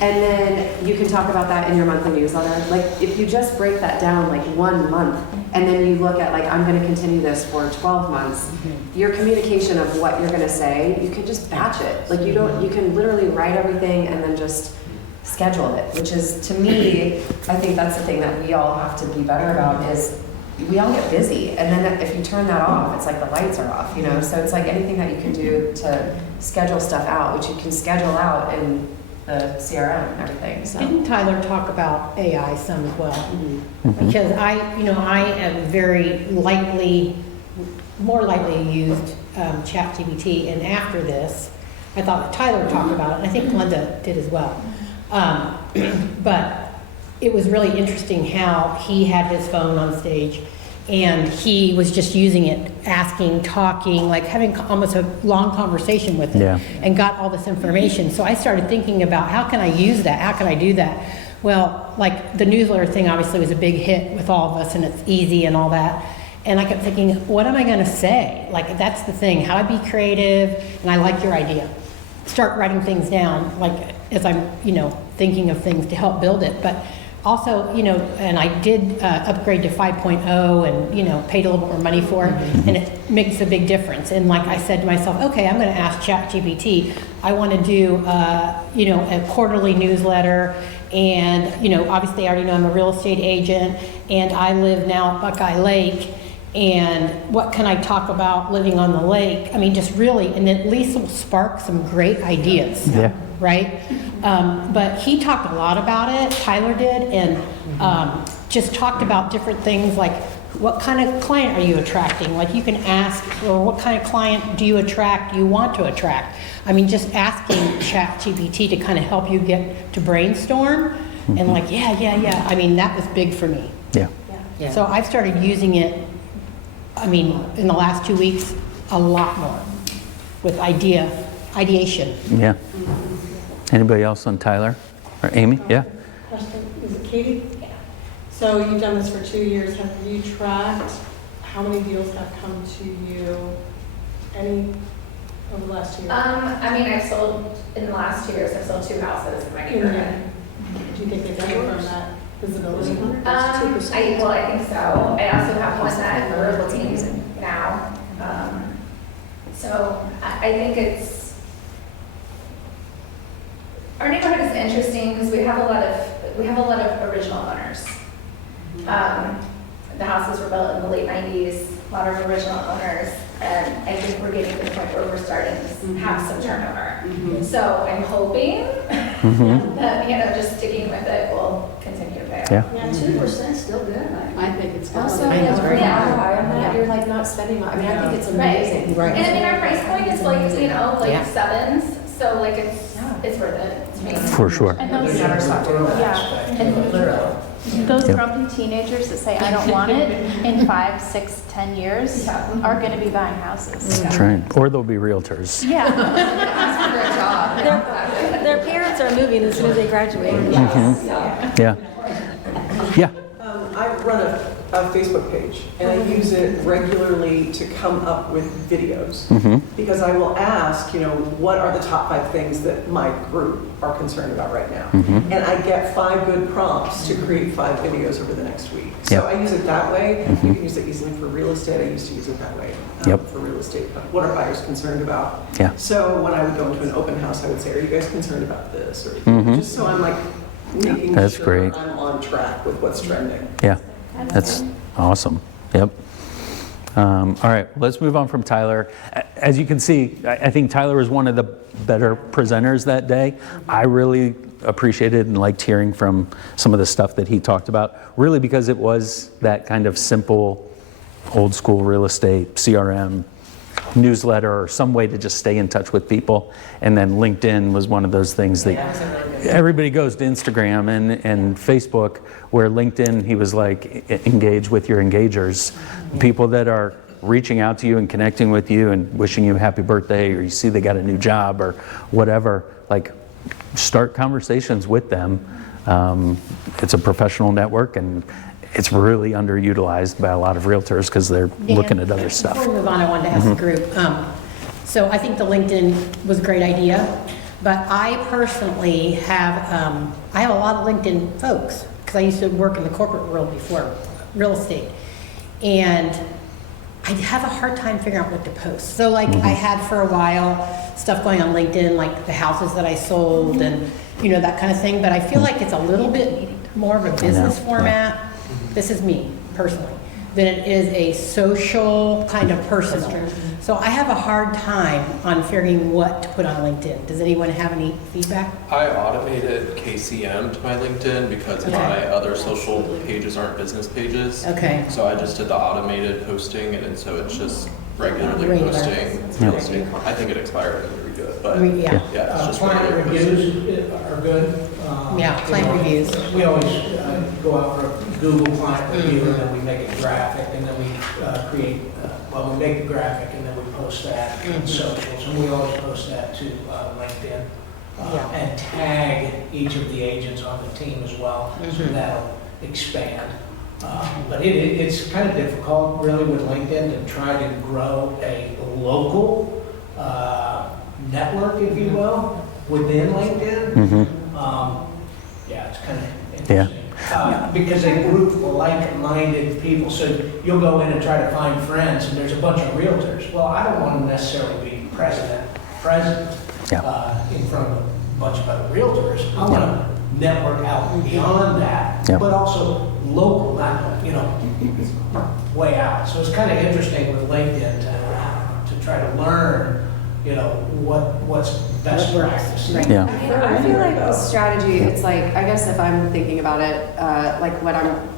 And then you can talk about that in your monthly newsletter. Like if you just break that down like 1 month, and then you look at like, I'm going to continue this for 12 months, your communication of what you're going to say, you can just batch it. Like you can literally write everything and then just schedule it, which is, to me, I think that's the thing that we all have to be better about, is we all get busy, and then if you turn that off, it's like the lights are off, so it's like anything that you can do to schedule stuff out, which you can schedule out in the CRM and everything. So. Didn't Tyler talk about AI some as well? Because I am very more lightly used ChatGPT, and after this, I thought Tyler talked about it, and I think Glennda did as well. But it was really interesting how he had his phone on stage and he was just using it, asking, talking, like having almost a long conversation with it, and got all this information. So I started thinking about how can I use that? How can I do that? Well, like the newsletter thing obviously was a big hit with all of us and it's easy and all that. And I kept thinking, what am I going to say? Like, that's the thing. How do I be creative? And I like your idea. Start writing things down, like as I'm, thinking of things to help build it. But also, and I did upgrade to 5.0 and, paid a little bit more money for it. And it makes a big difference. And like I said to myself, okay, I'm going to ask ChatGPT. I want to do, a quarterly newsletter. And, obviously I already know I'm a real estate agent and I live now at Buckeye Lake. And what can I talk about living on the lake? I mean, just really, and at least it'll spark some great ideas, right? But he talked a lot about it, Tyler did, and just talked about different things like what kind of client are you attracting? Like you can ask, or what kind of client do you want to attract? I mean, just asking ChatGPT to kind of help you get to brainstorm and like, I mean, that was big for me. Yeah. So I've started using it, I mean, in the last 2 weeks, a lot more with ideation. Yeah. Anybody else on Tyler or Amy? Yeah. Question, is it Katie? Yeah. So you've done this for 2 years. Have you tracked how many deals have come to you? Any over the last 2 years? I mean, I've sold, in the last 2 years, I've sold 2 houses in my neighborhood. Do you think they benefit from that visibility? I think so. I also have one that we're looking now. So I think our neighborhood is interesting because we have a lot of original owners. The houses were built in the late 90s, a lot of original owners, and I think we're getting to the point where we're starting to have some turnover. So I'm hoping that, just sticking with it will continue to pay off. Yeah, 2% still good. I think it's good. Also, you're like not spending money. I mean, I think it's amazing. Right. And I mean, our price point is like, sevens, so like it's worth it to me. For sure. And those and literally. Those grumpy teenagers that say, I don't want it, in 5, 6, 10 years, are going to be buying houses. That's right. Or they'll be realtors. Yeah. Their parents are moving as soon as they graduate. Yeah. Yeah. I run a Facebook page and I use it regularly to come up with videos because I will ask, what are the top 5 things that my group are concerned about right now? And I get 5 good prompts to create 5 videos over the next week. So I use it that way. You can use it easily for real estate. I used to use it that way for real estate. What are buyers concerned about? So when I would go into an open house, I would say, are you guys concerned about this? Or just so I'm like making That's sure great. I'm on track with what's trending. Yeah. That's awesome. Yep. All right, let's move on from Tyler. As you can see, I think Tyler was one of the better presenters that day. I really appreciated and liked hearing from some of the stuff that he talked about, really because it was that kind of simple, old school real estate, CRM, newsletter, or some way to just stay in touch with people. And then LinkedIn was one of those things that everybody goes to Instagram and Facebook, where LinkedIn, he was like, engage with your engagers. People that are reaching out to you and connecting with you and wishing you a happy birthday, or you see they got a new job or whatever, like start conversations with them. It's a professional network and it's really underutilized by a lot of realtors because they're looking at other stuff. Before we move on, I wanted to ask the group. So I think the LinkedIn was a great idea, but I personally have, I have a lot of LinkedIn folks because I used to work in the corporate world before, real estate. And I have a hard time figuring out what to post. So like I had for a while stuff going on LinkedIn, like the houses that I sold and that kind of thing. But I feel like it's a little bit more of a business format. This is me personally, than it is a social kind of personal. So I have a hard time on figuring what to put on LinkedIn. Does anyone have any feedback? I automated KCM to my LinkedIn because my other social pages aren't business pages. Okay. So I just did the automated posting, and so it's just regularly posting real estate. I think it expired and we redo it, but it's just Client regular posting. reviews are good. Client reviews. We always go out for a Google client review, and then we make it graphic, and then we we make the graphic, and then we post that on socials, and we always post that to LinkedIn. And tag each of the agents on the team as well, so that'll expand. But it's kind of difficult, really, with LinkedIn to try to grow a local network, if you will, within LinkedIn. It's kind of interesting. Because they group like-minded people, so you'll go in and try to find friends, and there's a bunch of realtors. Well, I don't want to necessarily be present in front of a bunch of other realtors. I want to network out beyond that, but also local, not way out. So it's kind of interesting with LinkedIn to try to learn, what's best practice. I feel like the strategy, it's like, I guess if I'm thinking about it, like what I'm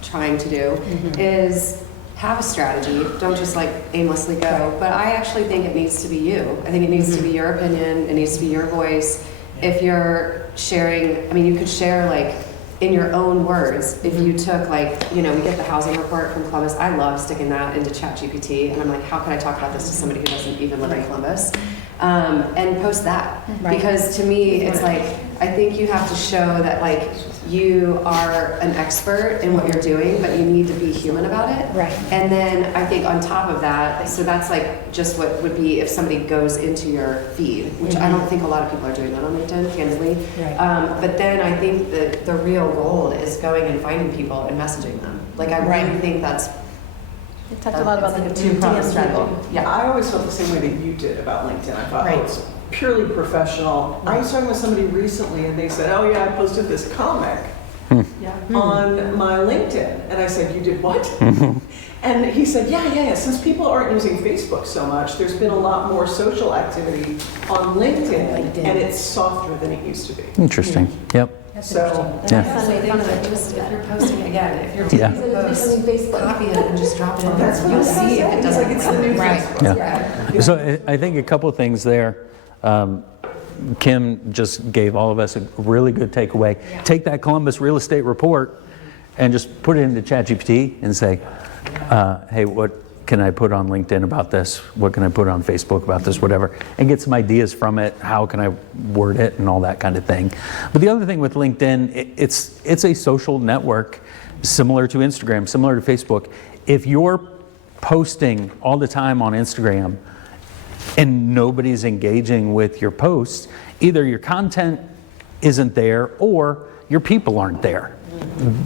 trying to do is have a strategy. Don't just like aimlessly go. But I actually think it needs to be you. I think it needs to be your opinion. It needs to be your voice. If you're sharing, I mean, you could share like in your own words. If you took like, we get the housing report from Columbus. I love sticking that into ChatGPT, and I'm like, how can I talk about this to somebody who doesn't even live in Columbus? And post that. Because to me, it's like, I think you have to show that like you are an expert in what you're doing, but you need to be human about it. And then I think on top of that, so that's like just what would be if somebody goes into your feed, which I don't think a lot of people are doing that on LinkedIn, candidly. But then I think that the real gold is going and finding people and messaging them. Like I really think that's We talked a lot about the two-pronged strategy. I always felt the same way that you did about LinkedIn. I thought, it's purely professional. I was talking with somebody recently, and they said, oh yeah, I posted this comic on my LinkedIn. And I said, you did what? And he said, yeah. Since people aren't using Facebook so much, there's been a lot more social activity on LinkedIn, and it's softer than it used to be. Interesting. Yep. So, Just if you're posting again, if you're taking a post, copy it and just drop it in there. You'll see if it doesn't like it's the new Yeah. So I think a couple of things there. Kim just gave all of us a really good takeaway. Take that Columbus real estate report and just put it into ChatGPT and say, hey, what can I put on LinkedIn about this? What can I put on Facebook about this? Whatever. And get some ideas from it. How can I word it and all that kind of thing. But the other thing with LinkedIn, it's a social network similar to Instagram, similar to Facebook. If you're posting all the time on Instagram and nobody's engaging with your posts, either your content isn't there or your people aren't there.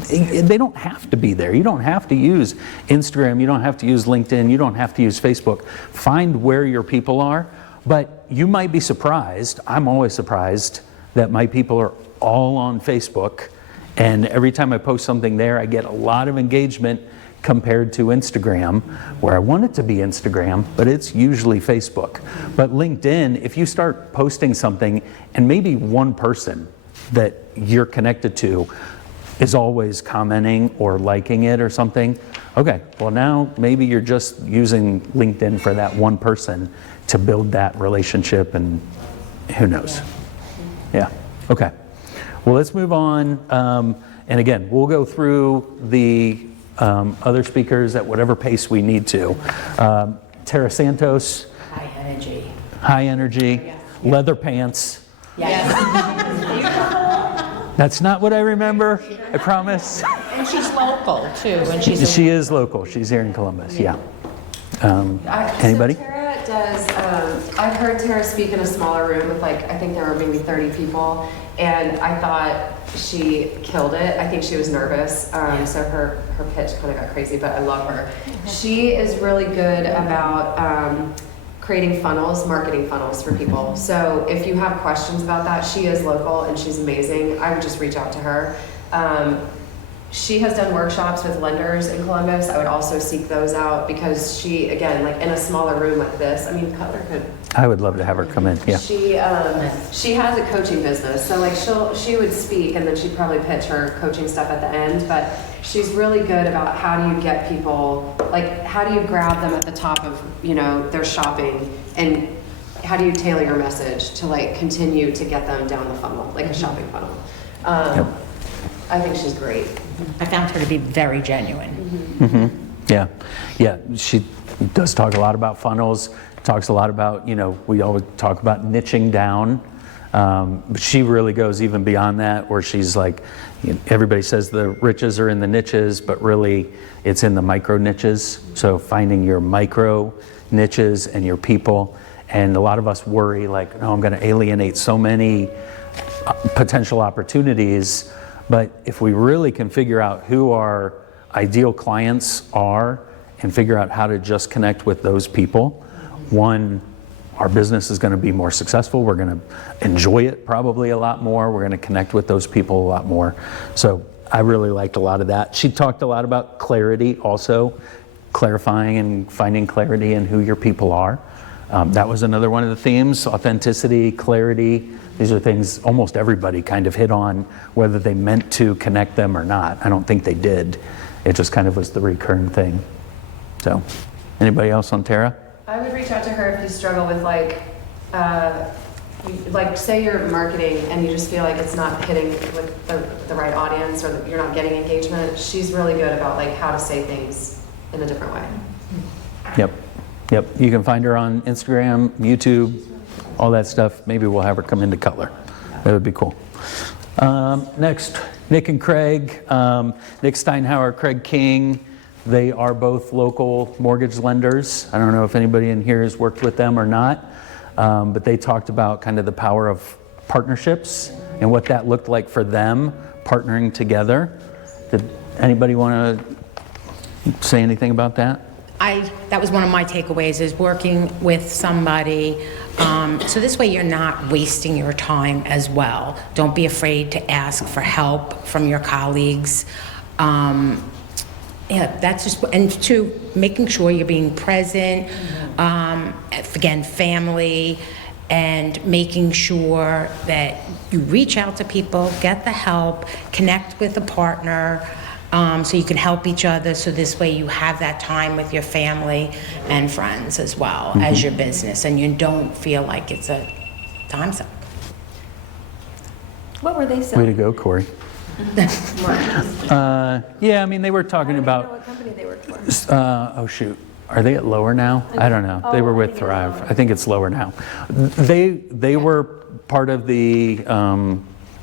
They don't have to be there. You don't have to use Instagram. You don't have to use LinkedIn. You don't have to use Facebook. Find where your people are. But you might be surprised. I'm always surprised that my people are all on Facebook. And every time I post something there, I get a lot of engagement compared to Instagram, where I want it to be Instagram, but it's usually Facebook. But LinkedIn, if you start posting something and maybe one person that you're connected to is always commenting or liking it or something, okay, well now maybe you're just using LinkedIn for that one person to build that relationship, and who knows. Yeah, okay. Well, let's move on. And again, we'll go through the other speakers at whatever pace we need to. Tarah Santos. High energy. High energy. Leather pants. That's not what I remember, I promise. And she's local too. And She is local. She's here in Columbus, yeah. Anybody? So Tarah does, I've heard Tarah speak in a smaller room with I think there were maybe 30 people, and I thought she killed it. I think she was nervous, so her pitch kind of got crazy, but I love her. She is really good about creating funnels, marketing funnels for people. So if you have questions about that, she is local and she's amazing. I would just reach out to her. She has done workshops with lenders in Columbus. I would also seek those out because she, again, in a smaller room like this, I mean, Cutler could. I would love to have her come in, yeah. She has a coaching business, so she would speak and then she'd probably pitch her coaching stuff at the end, but she's really good about how do you get people, how do you grab them at the top of, their shopping, and how do you tailor your message to continue to get them down the funnel, like a shopping funnel. I think she's great. I found her to be very genuine. Yeah, yeah. She does talk a lot about funnels. Talks a lot about, we always talk about niching down. But she really goes even beyond that, where she's like, everybody says the riches are in the niches, but really it's in the micro niches. So finding your micro niches and your people. And a lot of us worry like, no, I'm going to alienate so many potential opportunities. But if we really can figure out who our ideal clients are and figure out how to just connect with those people, one, our business is going to be more successful. We're going to enjoy it probably a lot more. We're going to connect with those people a lot more. So I really liked a lot of that. She talked a lot about clarity also, clarifying and finding clarity in who your people are. That was another one of the themes, authenticity, clarity. These are things almost everybody kind of hit on, whether they meant to connect them or not. I don't think they did. It just kind of was the recurring thing. So, anybody else on Tarah? I would reach out to her if you struggle with like say you're marketing and you just feel like it's not hitting with the right audience, or that you're not getting engagement. She's really good about like how to say things in a different way. Yep. You can find her on Instagram, YouTube, all that stuff. Maybe we'll have her come into Cutler. That would be cool. Next, Nick and Kreg. Nick Steinhauer, Kreg King. They are both local mortgage lenders. I don't know if anybody in here has worked with them or not, but they talked about kind of the power of partnerships and what that looked like for them partnering together. Did anybody want to say anything about that? That was one of my takeaways, is working with somebody. So this way you're not wasting your time as well. Don't be afraid to ask for help from your colleagues. That's just, and two, making sure you're being present, again, family, and making sure that you reach out to people, get the help, connect with a partner, so you can help each other, so this way you have that time with your family and friends as well as your business, and you don't feel like it's a time suck. What were they selling? Way to go, Corey. Yeah, I mean, they were talking about. What company they worked for? Oh shoot, are they at Lower now? I don't know. They were with Thrive. I think it's Lower now. They were part of the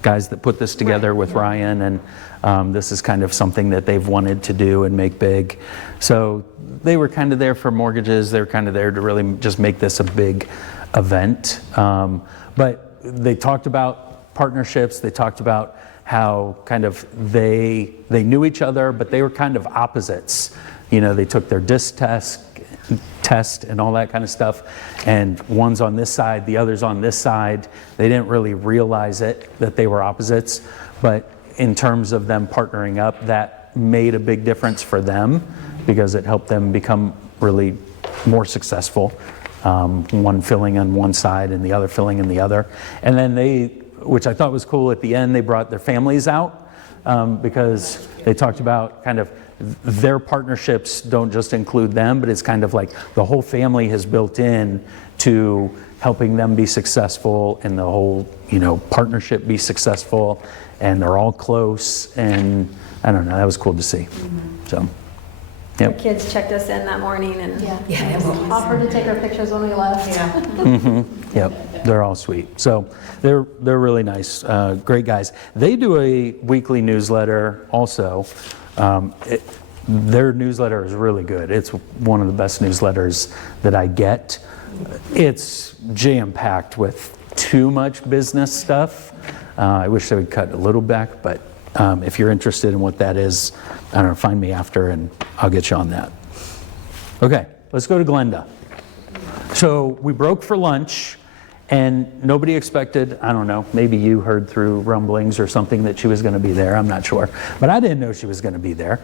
guys that put this together with Ryan, and this is kind of something that they've wanted to do and make big. So they were kind of there for mortgages. They were kind of there to really just make this a big event. But they talked about partnerships. They talked about how kind of they knew each other, but they were kind of opposites. They took their DISC test and all that kind of stuff, and one's on this side, the other's on this side. They didn't really realize it, that they were opposites, but in terms of them partnering up, that made a big difference for them because it helped them become really more successful. One filling on one side and the other filling in the other. And then which I thought was cool, at the end they brought their families out because they talked about kind of their partnerships don't just include them, but it's kind of like the whole family has built in to helping them be successful and the whole partnership be successful, and they're all close, and I don't know, that was cool to see. So Our kids checked us in that morning and Offered to take our pictures when we left. Yep, they're all sweet. So they're really nice, great guys. They do a weekly newsletter also. Their newsletter is really good. It's one of the best newsletters that I get. It's jam-packed with too much business stuff. I wish they would cut a little back, but if you're interested in what that is, I don't know, find me after and I'll get you on that. Okay, let's go to Glennda. So we broke for lunch and nobody expected, I don't know, maybe you heard through rumblings or something that she was going to be there, I'm not sure, but I didn't know she was going to be there.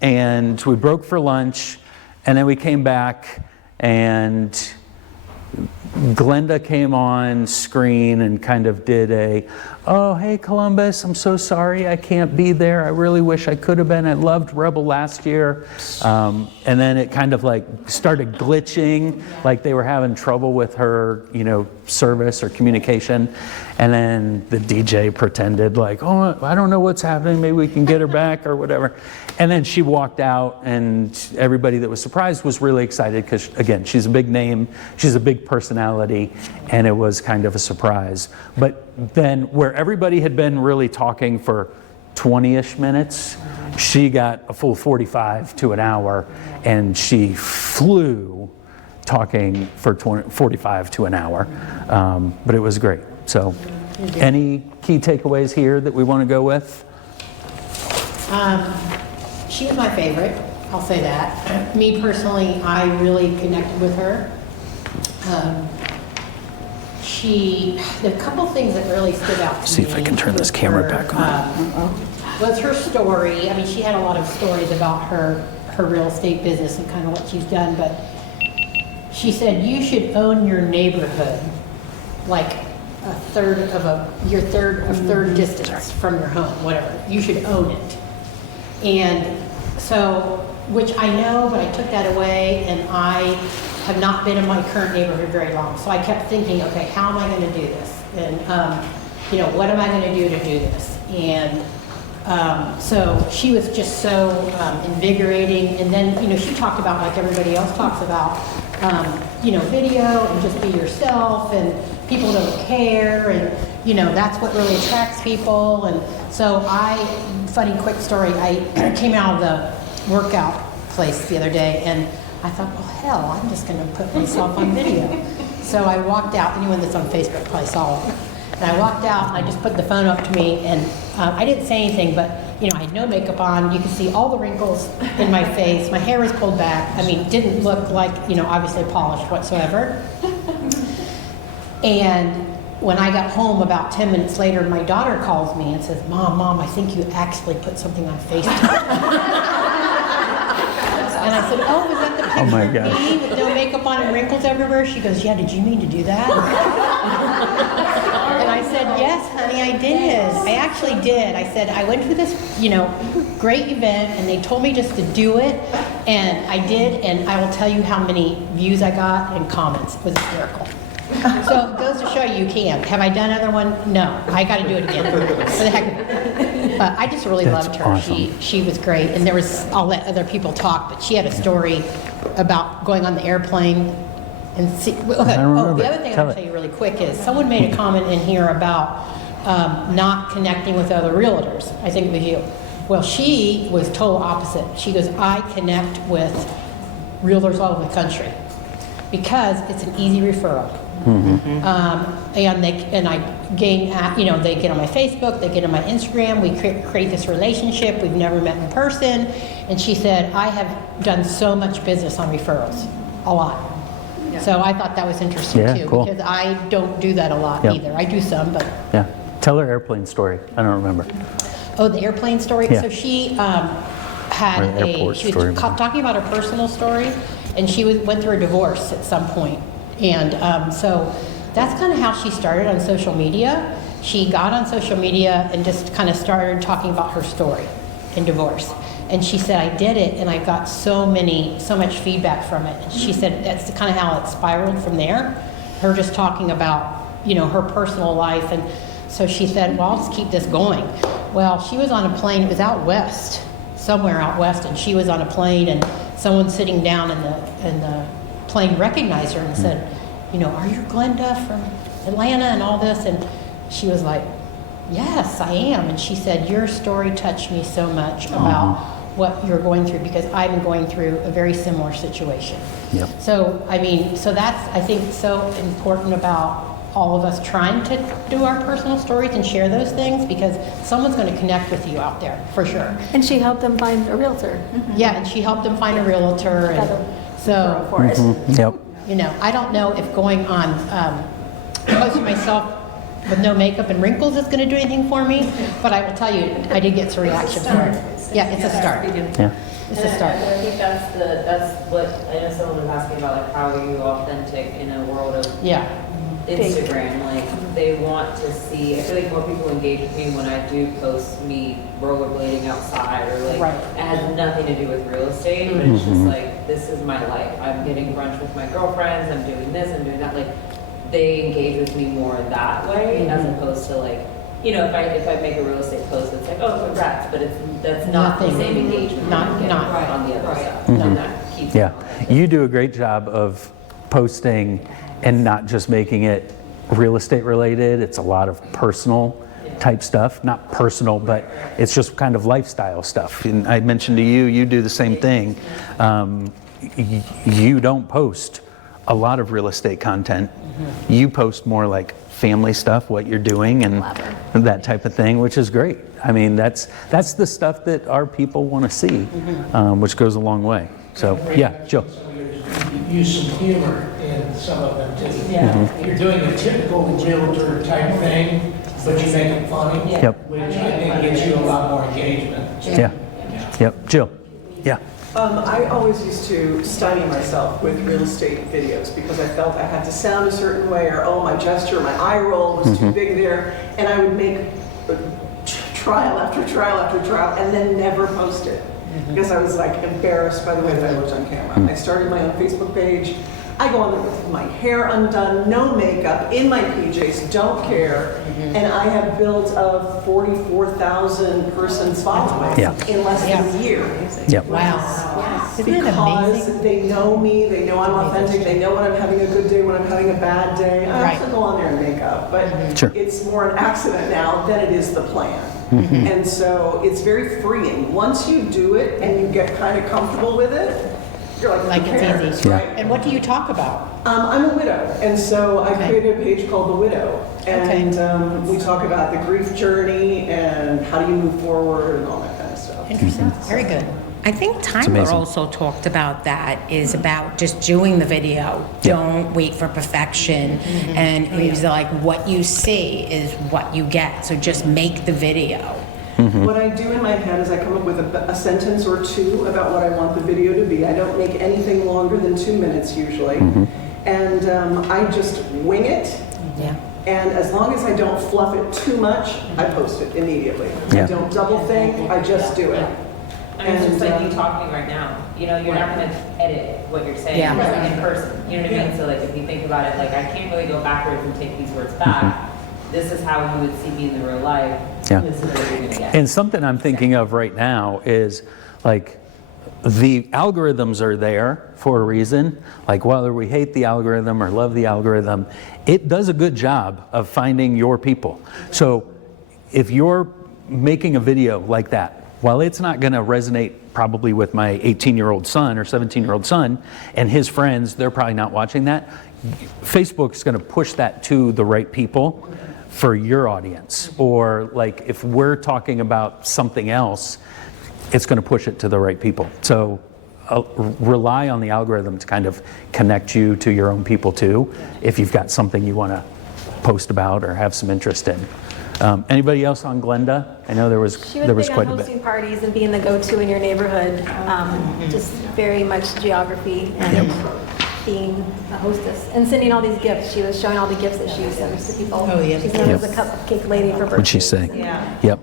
And we broke for lunch and then we came back and Glennda came on screen and kind of did a, oh, hey, Columbus, I'm so sorry I can't be there. I really wish I could have been. I loved Rebel last year. And then it kind of like started glitching, like they were having trouble with her, service or communication. And then the DJ pretended like, oh, I don't know what's happening. Maybe we can get her back or whatever. And then she walked out, and everybody that was surprised was really excited because, again, she's a big name, she's a big personality, and it was kind of a surprise. But then where everybody had been really talking for 20-ish minutes, she got a full 45 to an hour, and she flew talking for 45 to an hour. But it was great. So any key takeaways here that we want to go with? She was my favorite, I'll say that. Me personally, I really connected with her. The couple things that really stood out to me. See if I can turn this camera back on. Was her story. I mean, she had a lot of stories about her real estate business and kind of what she's done, but she said you should own your neighborhood like a third distance from your home, whatever. You should own it. And so, which I know, but I took that away, and I have not been in my current neighborhood very long. So I kept thinking, okay, how am I going to do this? And, what am I going to do this? And so she was just so invigorating. And then, she talked about, like everybody else talks about, video and just be yourself, and people don't care, and, that's what really attracts people. And so funny quick story, I came out of the workout place the other day, and I thought, well, hell, I'm just going to put myself on video. So I walked out. Anyone that's on Facebook probably saw it. And I walked out, and I just put the phone up to me, and I didn't say anything, but, I had no makeup on. You could see all the wrinkles in my face. My hair was pulled back. I mean, didn't look like, obviously polished whatsoever. And when I got home about 10 minutes later, my daughter calls me and says, Mom, I think you actually put something on Facebook. And I said, oh, is that the picture of me with no makeup on and wrinkles everywhere? She goes, yeah, did you mean to do that? And I said, yes, honey, I did. I actually did. I said, I went to this, great event, and they told me just to do it. And I did, and I will tell you how many views I got and comments. It was hysterical. So it goes to show you can. Have I done another one? No. I got to do it again. For the heck. But I just really loved her. Awesome. She was great. And I'll let other people talk, but she had a story about going on the airplane and see. The other thing I'll tell you really quick is someone made a comment in here about not connecting with other realtors. I think it was you. Well, she was total opposite. She goes, I connect with realtors all over the country because it's an easy referral. Mm-hmm. And I gain, they get on my Facebook, they get on my Instagram, we create this relationship, we've never met in person, and she said, I have done so much business on referrals, a lot. Yeah. So I thought that was interesting too, cool. Because I don't do that a lot either. I do some, but... Yeah, tell her airplane story, I don't remember. Oh, the airplane story? Yeah. So she she was talking about her personal story, and she went through a divorce at some point. And so that's kind of how she started on social media. She got on social media and just kind of started talking about her story in divorce. And she said, I did it, and I got so much feedback from it. And she said that's kind of how it spiraled from there. Her just talking about, her personal life. And so she said, well, I'll just keep this going. Well, she was on a plane. It was out west, somewhere out west, and she was on a plane, and someone sitting down in the plane recognized her and said, are you Glennda from Atlanta and all this? And she was like, yes, I am. And she said, your story touched me so much about what you're going through, because I've been going through a very similar situation. Yep. So, so that's, I think, so important about all of us trying to do our personal stories and share those things, because someone's going to connect with you out there, for sure. And she helped them find a realtor. Mm-hmm. Yeah, and she helped them find a realtor. So, yep. I don't know if going on posting myself with no makeup and wrinkles is going to do anything for me, but I will tell you, I did get some reaction for it. Yeah, it's a start. Yeah. It's a start. And I think that's what, I know someone was asking about, like, how are you authentic in a world of Yeah. Instagram? Like, they want to see, I feel like more people engage with me when I do post me rollerblading outside, or like, Right. it has nothing to do with real estate, but it's just like, this is my life. I'm getting brunch with my girlfriends, I'm doing this, I'm doing that. Like, they engage with me more that way, as opposed to like, you know, if I make a real estate post, it's like, oh, congrats, but that's not the Nothing. same engagement Not- I'm getting not- on the other stuff. Mhm. And that keeps Yeah, it you do a great job of posting and not just making it real estate related. It's a lot of personal type stuff, not personal, but it's just kind of lifestyle stuff. And I mentioned to you, you do the same thing. You don't post a lot of real estate content. You post more like family stuff, what you're doing and that type of thing, which is great. I mean, that's the stuff that our people want to see, which goes a long way. So, yeah, Jill. Use some humor in some of them too. You're doing a typical realtor type thing, but you make it funny. Yep. Which I think gets you a lot more engagement. Yeah. Yep. Jill. Yeah. I always used to stymie myself with real estate videos because I felt I had to sound a certain way, or oh, my gesture, my eye roll was too big there, and I would make trial after trial after trial and then never post it because I was like embarrassed by the way that I looked on camera. I started my own Facebook page. I go on there with my hair undone, no makeup, in my PJs, don't care, and I have built a 44,000 person following in less than a year. Yep. Wow. Isn't it Because amazing? they know me, they know I'm authentic, they know when I'm having a good day, when I'm having a bad day. I also go on there and make up, but it's more an accident now than it is the plan. And so it's very freeing. Once you do it and you get kind of comfortable with it, you're like It's cares, easy. right? And what do you talk about? I'm a widow, and so I created a page called The Widow, and we talk about the grief journey and how do you move forward and all that kind of stuff. Interesting. Very good. I think Tyler also talked about that, is about just doing the video. Don't wait for perfection. And he was like, what you see is what you get. So just make the video. What I do in my head is I come up with a sentence or two about what I want the video to be. I don't make anything longer than 2 minutes usually. And I just wing it. And as long as I don't fluff it too much, I post it immediately. I don't double think, I just do it. I mean, it's just like you talking right now. You know, you're not going to edit what you're saying in person. You know what I mean? So like, if you think about it, like, I can't really go backwards and take these words back. This is how you would see me in the real life. This is what you're going to get. And something I'm thinking of right now is like the algorithms are there for a reason. Like whether we hate the algorithm or love the algorithm, it does a good job of finding your people. So if you're making a video like that, while it's not going to resonate probably with my 18-year-old son or 17-year-old son and his friends, they're probably not watching that, Facebook's going to push that to the right people for your audience. Or like if we're talking about something else, it's going to push it to the right people. So rely on the algorithm to kind of connect you to your own people too, if you've got something you want to post about or have some interest in. Anybody else on Glennda? I know there was She was big quite on a bit. hosting parties and being the go-to in your neighborhood, just very much geography and being a hostess and sending all these gifts. She was showing all the gifts that she sends to people. Oh, yeah. She's known as a cupcake lady for birthdays. What'd she say? Yeah. Yep.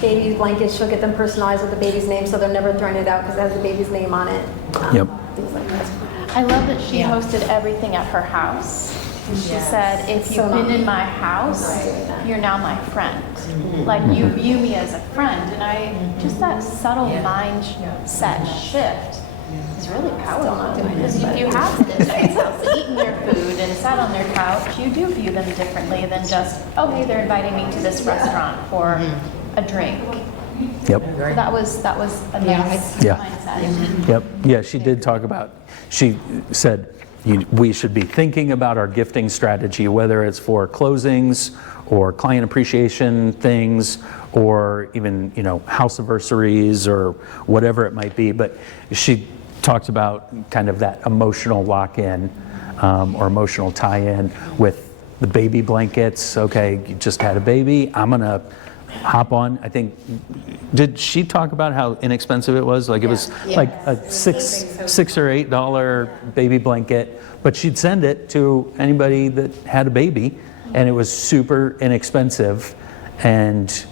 Babies blankets, she'll get them personalized with the baby's name, so they're never throwing it out because it has the baby's name on it. Yep. Things like that. I love that she hosted everything at her house. She said, if you've been in my house, you're now my friend. Like, you view me as a friend. And just that subtle mindset shift is really powerful. Because if you have eaten their food and sat on their couch, you do view them differently than just, oh, hey, they're inviting me to this restaurant for a drink. Yep. So that was a nice mindset. Yep. Yeah, she did talk about, she said, we should be thinking about our gifting strategy, whether it's for closings or client appreciation things or even, house anniversaries or whatever it might be. But she talked about kind of that emotional lock-in or emotional tie-in with the baby blankets. Okay, you just had a baby. I'm going to hop on. I think, did she talk about how inexpensive it was? Like it was like a $6 or $8 baby blanket, but she'd send it to anybody that had a baby, and it was super inexpensive. And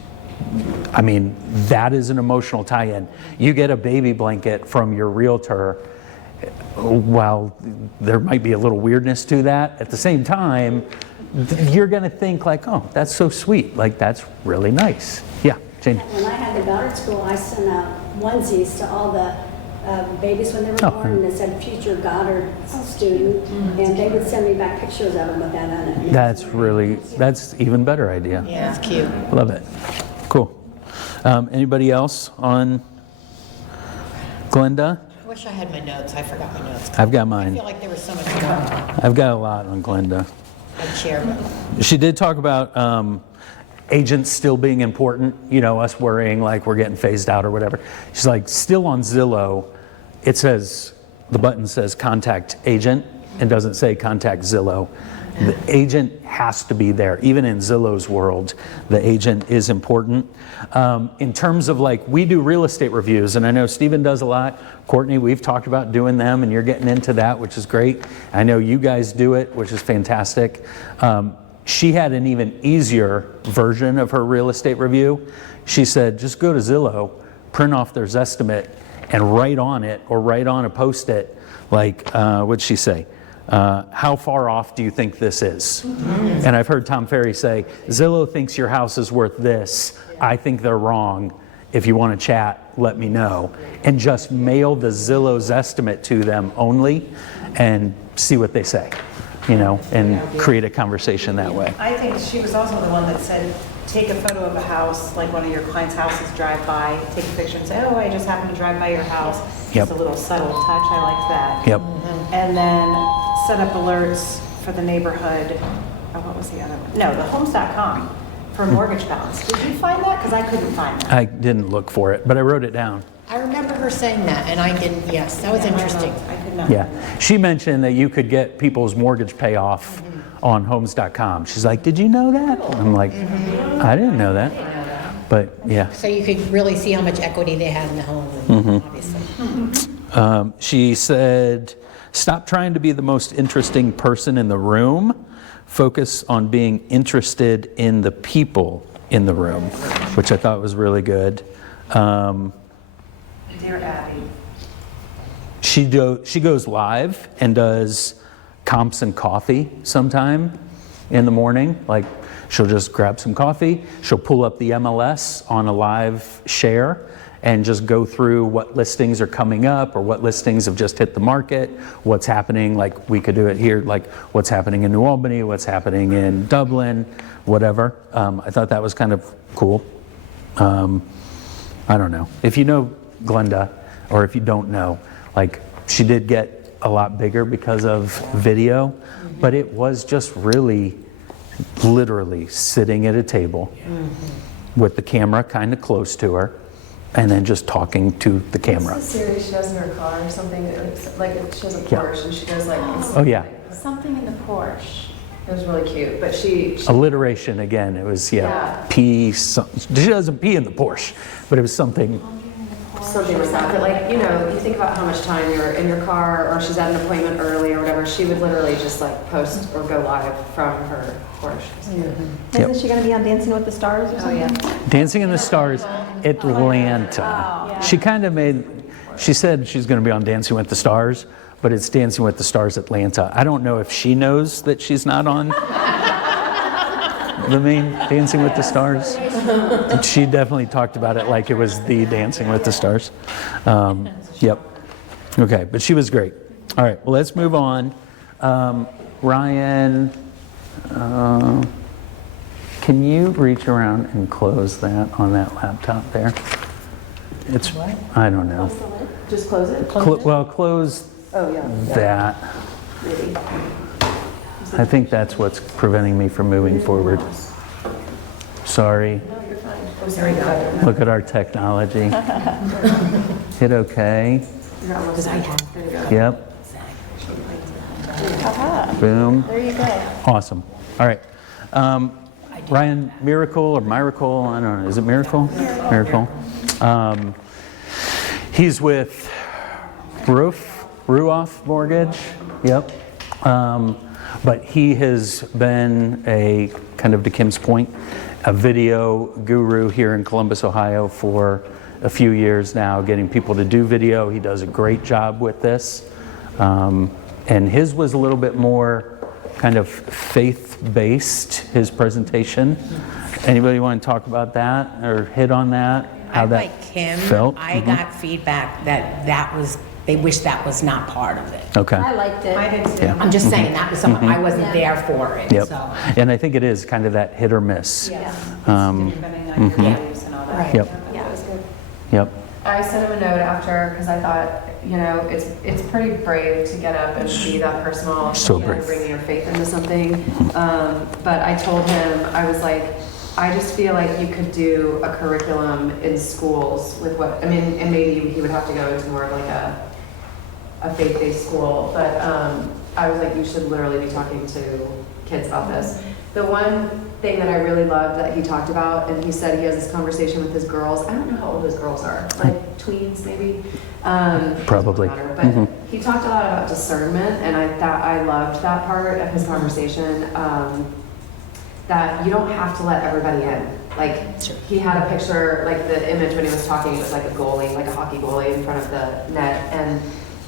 I mean, that is an emotional tie-in. You get a baby blanket from your realtor. While there might be a little weirdness to that, at the same time, you're going to think like, oh, that's so sweet. Like, that's really nice. Yeah, Jane. When I had the daughter at school, I sent out onesies to all the babies when they were born, and it said future Goddard student, and they would send me back pictures of them with that on it. That's even better idea. Yeah, it's cute. Love it. Cool. Anybody else on Glennda? I wish I had my notes. I forgot my notes. I've got I mine. feel like there was so much more. I've got a lot on Glennda. I'd share them. She did talk about agents still being important, you know, us worrying like we're getting phased out or whatever. She's like, still on Zillow, it says, the button says contact agent and doesn't say contact Zillow. The agent has to be there. Even in Zillow's world, the agent is important. In terms of like, we do real estate reviews, and I know Stephen does a lot. Courtney, we've talked about doing them, and you're getting into that, which is great. I know you guys do it, which is fantastic. She had an even easier version of her real estate review. She said, just go to Zillow, print off their Zestimate, and write on it, or write on a Post-it, like, what'd she say? How far off do you think this is? And I've heard Tom Ferry say, Zillow thinks your house is worth this. I think they're wrong. If you want to chat, let me know. And just mail the Zillow's estimate to them only and see what they say, you know, and create a conversation that way. I think she was also the one that said, take a photo of a house, like one of your clients' houses, drive by, take a picture and say, oh, I just happened to drive by your house. Yep. Just a little subtle touch, I liked that. Yep. And then set up alerts for the neighborhood. Oh, what was the other one? No, the homes.com for mortgage balance. Did you find that? Because I couldn't find that. I didn't look for it, but I wrote it down. I remember her saying that, and I didn't, yes, that was interesting. I could not. Yeah. She mentioned that you could get people's mortgage payoff on homes.com. She's like, did you know that? I'm like, I didn't know that. But yeah. So you could really see how much equity they had in the home, obviously. She said, stop trying to be the most interesting person in the room. Focus on being interested in the people in the room, which I thought was really good. Dear Abby. She goes live and does comps and coffee sometime in the morning. Like, she'll just grab some coffee, she'll pull up the MLS on a live share and just go through what listings are coming up or what listings have just hit the market, what's happening, like we could do it here, like what's happening in New Albany, what's happening in Dublin, whatever. I thought that was kind of cool. I don't know. If you know Glennda, or if you don't know, like, she did get a lot bigger because of video, but it was just really literally sitting at a table with the camera kind of close to her and then just talking to the camera. What's the series she does in her car or something? Like, she has a Porsche and she does like... Oh yeah. Something in the Porsche. It was really cute, but she Alliteration again. It was, Yeah. pee. She doesn't pee in the Porsche, but it was something like that. But like, you know, you think about how much time you're in your car or she's at an appointment early or whatever, she would literally just like post or go live from her Porsche. Yep. Isn't she going to be on Dancing with the Stars or something? Dancing in the Stars, Atlanta. She kind of she said she's going to be on Dancing with the Stars, but it's Dancing with the Stars Atlanta. I don't know if she knows that she's not on the main Dancing with the Stars. She definitely talked about it like it was the Dancing with the Stars. Yep. Okay, but she was great. All right, well, let's move on. Ryan, can you reach around and close that on that laptop there? It's, I don't know. Just close it? Well, close that. Maybe. I think that's what's preventing me from moving forward. Sorry. No, you're fine. Oh, sorry, God. Look at our technology. Hit OK. You're almost there you go. Yep. Aha. Boom. There you go. Awesome. All right. Ryan Miracle or Miracle, I don't know, is it Miracle? Miracle. He's with Ruoff Mortgage, yep. But he has been a, kind of to Kim's point, a video guru here in Columbus, Ohio for a few years now, getting people to do video. He does a great job with this. And his was a little bit more kind of faith-based, his presentation. Anybody want to talk about that or hit on that? How that like Kim, felt? I got feedback that was, they wish that was not part of it. Okay. I liked it. I did too. Yeah. I'm just saying, that was something, I wasn't there for it, Yep. so. And I think it is kind of that hit or miss. Yeah. Um, Depending on your values and all that. Yep. Yeah, it was good. Yep. I sent him a note after because I thought, you know, it's pretty brave to get up and be that personal So and brave. bringing your faith into something. But I told him, I was like, I just feel like you could do a curriculum in schools with what, I mean, and maybe he would have to go into more of like a faith-based school, but I was like, you should literally be talking to kids about this. The one thing that I really loved that he talked about, and he said he has this conversation with his girls. I don't know how old his girls are, like tweens maybe. Probably. Doesn't matter, but he talked a lot about discernment, and I loved that part of his conversation. That you don't have to let everybody in. Like he had a picture, like the image when he was talking, it was like a goalie, like a hockey goalie in front of the net, and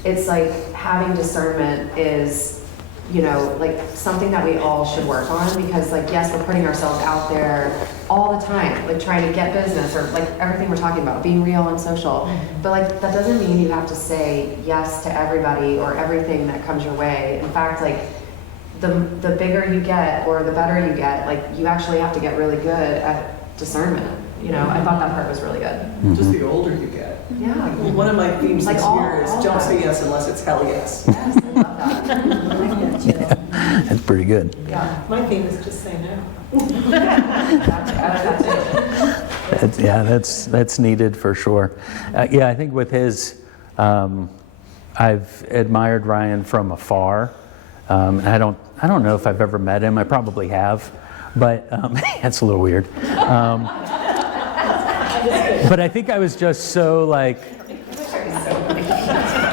it's like having discernment is, you know, like something that we all should work on, because like, yes, we're putting ourselves out there all the time, like trying to get business or like everything we're talking about, being real and social. But like, that doesn't mean you have to say yes to everybody or everything that comes your way. In fact, like the bigger you get or the better you get, like you actually have to get really good at discernment. You know, I thought that part was really good. Just the older you get. Yeah. Well, one of my themes Like this all- year is all don't that. say yes unless it's hell yes. Yes, I love that. That's pretty good. Yeah. My theme is just say no. That's needed for sure. Yeah, I think with his, I've admired Ryan from afar. And I don't know if I've ever met him. I probably have, but that's a little weird. But I think I was just so like,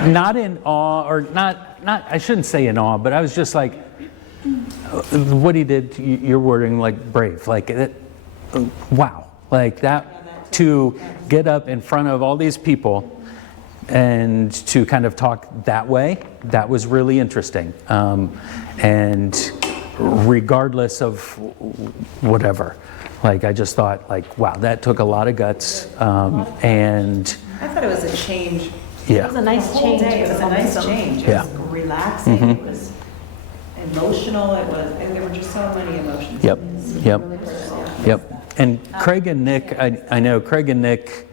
not in awe, or not. I shouldn't say in awe, but I was just like, what he did. Your wording, like brave, like wow, like that, to get up in front of all these people and to kind of talk that way. That was really interesting. And regardless of whatever, like I just thought, like, wow, that took a lot of guts. And I thought it was a change. yeah. It was a nice The whole change. day, it was a nice change. It Yeah. was relaxing, Mhm. it was emotional, and there were just so many emotions. Yep. Yep. Yep. And Kreg and Nick, I know Kreg and Nick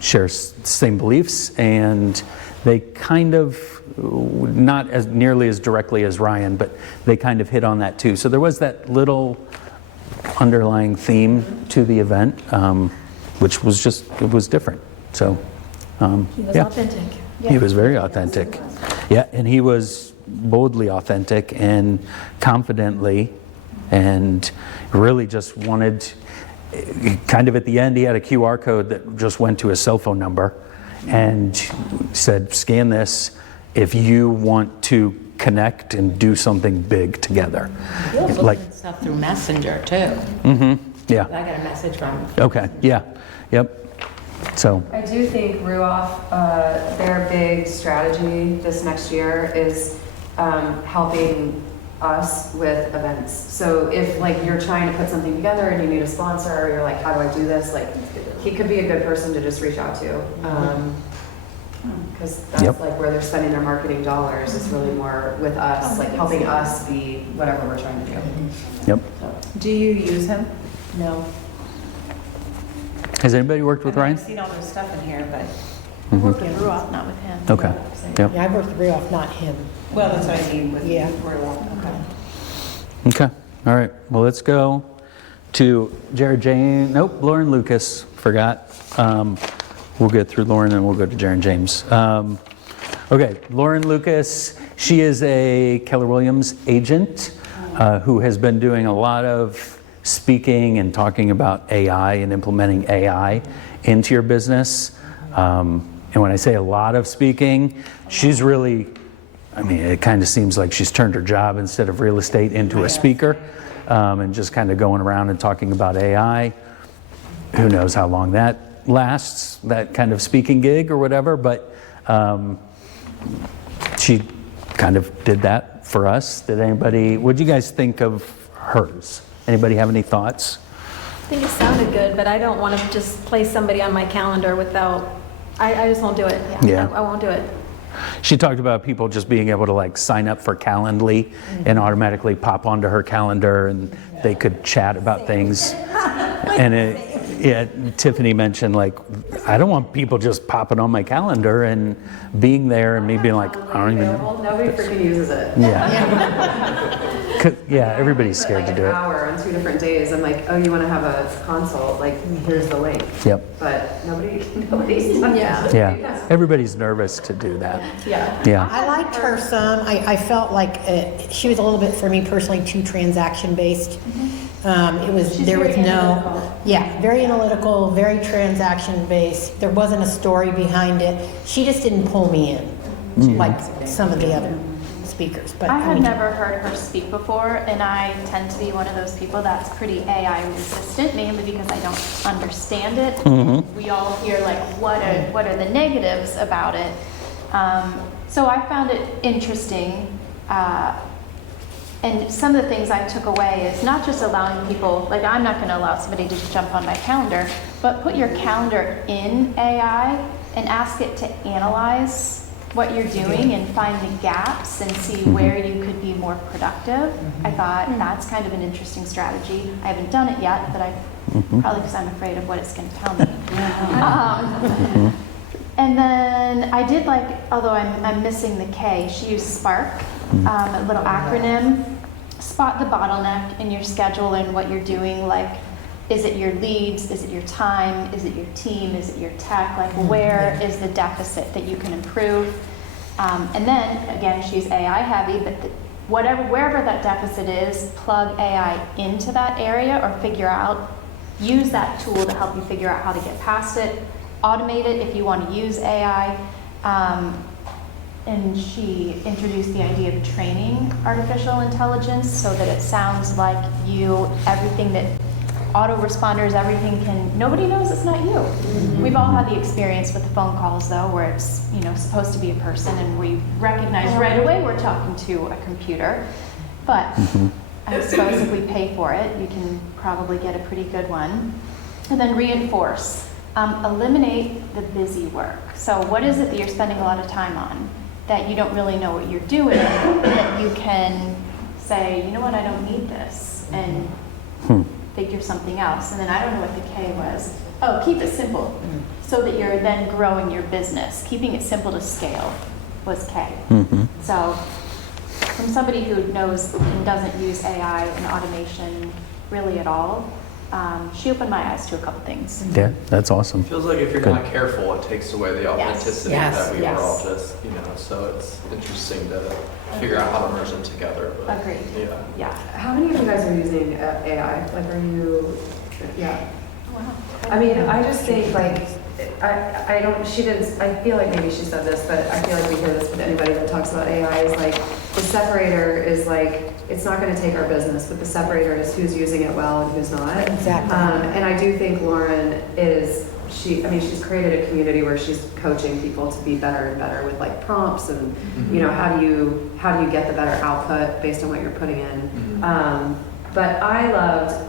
share same beliefs, and they kind of, not as nearly as directly as Ryan, but they kind of hit on that too. So there was that little underlying theme to the event, which was just, it was different. So, He was yeah. authentic. He was very authentic. Yeah, and he was boldly authentic and confidently, and really just wanted, kind of at the end, he had a QR code that just went to his cell phone number and said, scan this if you want to connect and do something big together. He also Like, did stuff through Messenger too. yeah, I got a message from. okay, yeah, yep. So, I do think Ruoff, their big strategy this next year is helping us with events. So if like you're trying to put something together and you need a sponsor, or you're like, how do I do this? Like, he could be a good person to just reach out to. Because that's Yep. like where they're spending their marketing dollars, is really more with us, like helping us be whatever we're trying to do. yep. Do you use him? No. Has anybody worked with Ryan? I've seen all their stuff in here, but, I worked with Ruoff, not with him. Okay, yep. Yeah, I've worked with Ruoff, not him. well, that's what I mean with Yeah. Okay. Okay, all right, well, let's go to Jared James, nope, Lauren Lucas, forgot. We'll get through Lauren and we'll go to Jared James. Okay, Lauren Lucas, she is a Keller Williams agent. who has been doing a lot of speaking and talking about AI and implementing AI into your business. And when I say a lot of speaking, she's really, I mean, it kind of seems like she's turned her job instead of real estate into a speaker, and just kind of going around and talking about AI. Who knows how long that lasts, that kind of speaking gig or whatever, but she kind of did that for us. Did anybody, what do you guys think of hers? Anybody have any thoughts? I think it sounded good, but I don't want to just place somebody on my calendar without, I just won't do it. Yeah. I won't do it. She talked about people just being able to like sign up for Calendly and automatically pop onto her calendar and they could chat about things. And Tiffany mentioned like, I don't want people just popping on my calendar and being there and me being like, I don't even know. Nobody freaking uses it. Yeah. Yeah, everybody's scared to do An it. hour on 2 different days. I'm like, oh, you want to have a consult? Like, here's the link. Yep. But nobody's done it. Yeah, everybody's nervous to do that. Yeah. I liked her some. I felt like she was a little bit, for me personally, too transaction based. It was, She's there was very no, analytical. yeah, very analytical, very transaction based. There wasn't a story behind it. She just didn't pull me in like some of the other speakers. But I had mean, never heard her speak before, and I tend to be one of those people that's pretty AI resistant, mainly because I don't understand it. We all hear like, what are the negatives about it? So I found it interesting. And some of the things I took away is not just allowing people, like I'm not going to allow somebody to just jump on my calendar, but put your calendar in AI and ask it to analyze what you're doing and find the gaps and see where you could be more productive. I thought that's kind of an interesting strategy. I haven't done it yet, but probably because I'm afraid of what it's going to tell me. And then I did like, although I'm missing the K, she used Spark, a little acronym. Spot the bottleneck in your schedule and what you're doing. Like, is it your leads? Is it your time? Is it your team? Is it your tech? Like, where is the deficit that you can improve? And then, again, she's AI heavy, but wherever that deficit is, plug AI into that area or use that tool to help you figure out how to get past it. Automate it if you want to use AI. And she introduced the idea of training artificial intelligence so that it sounds like you, everything that autoresponders, nobody knows it's not you. We've all had the experience with the phone calls though, where it's, supposed to be a person and we recognize right away we're talking to a computer. But I suppose if we pay for it, you can probably get a pretty good one. And then reinforce. Eliminate the busy work. So what is it that you're spending a lot of time on that you don't really know what you're doing, that you can say, you know what, I don't need this, and figure something else. And then I don't know what the K was. Oh, keep it simple so that you're then growing your business. Keeping it simple to scale was K. So from somebody who knows and doesn't use AI and automation really at all, she opened my eyes to a couple things. Yeah, that's awesome. It feels like if you're not careful, it takes away the authenticity that we were all just, so it's interesting to figure out how to merge them together. But, Agreed. Yeah. How many of you guys are using AI? Like, are you, Wow. I mean, I just think like, I feel like maybe she said this, but I feel like we hear this with anybody that talks about AI is like, the separator is like, it's not going to take our business, but the separator is who's using it well and who's not. Exactly. And I do think Lauren she's created a community where she's coaching people to be better and better with like prompts and, how do you get the better output based on what you're putting in. But I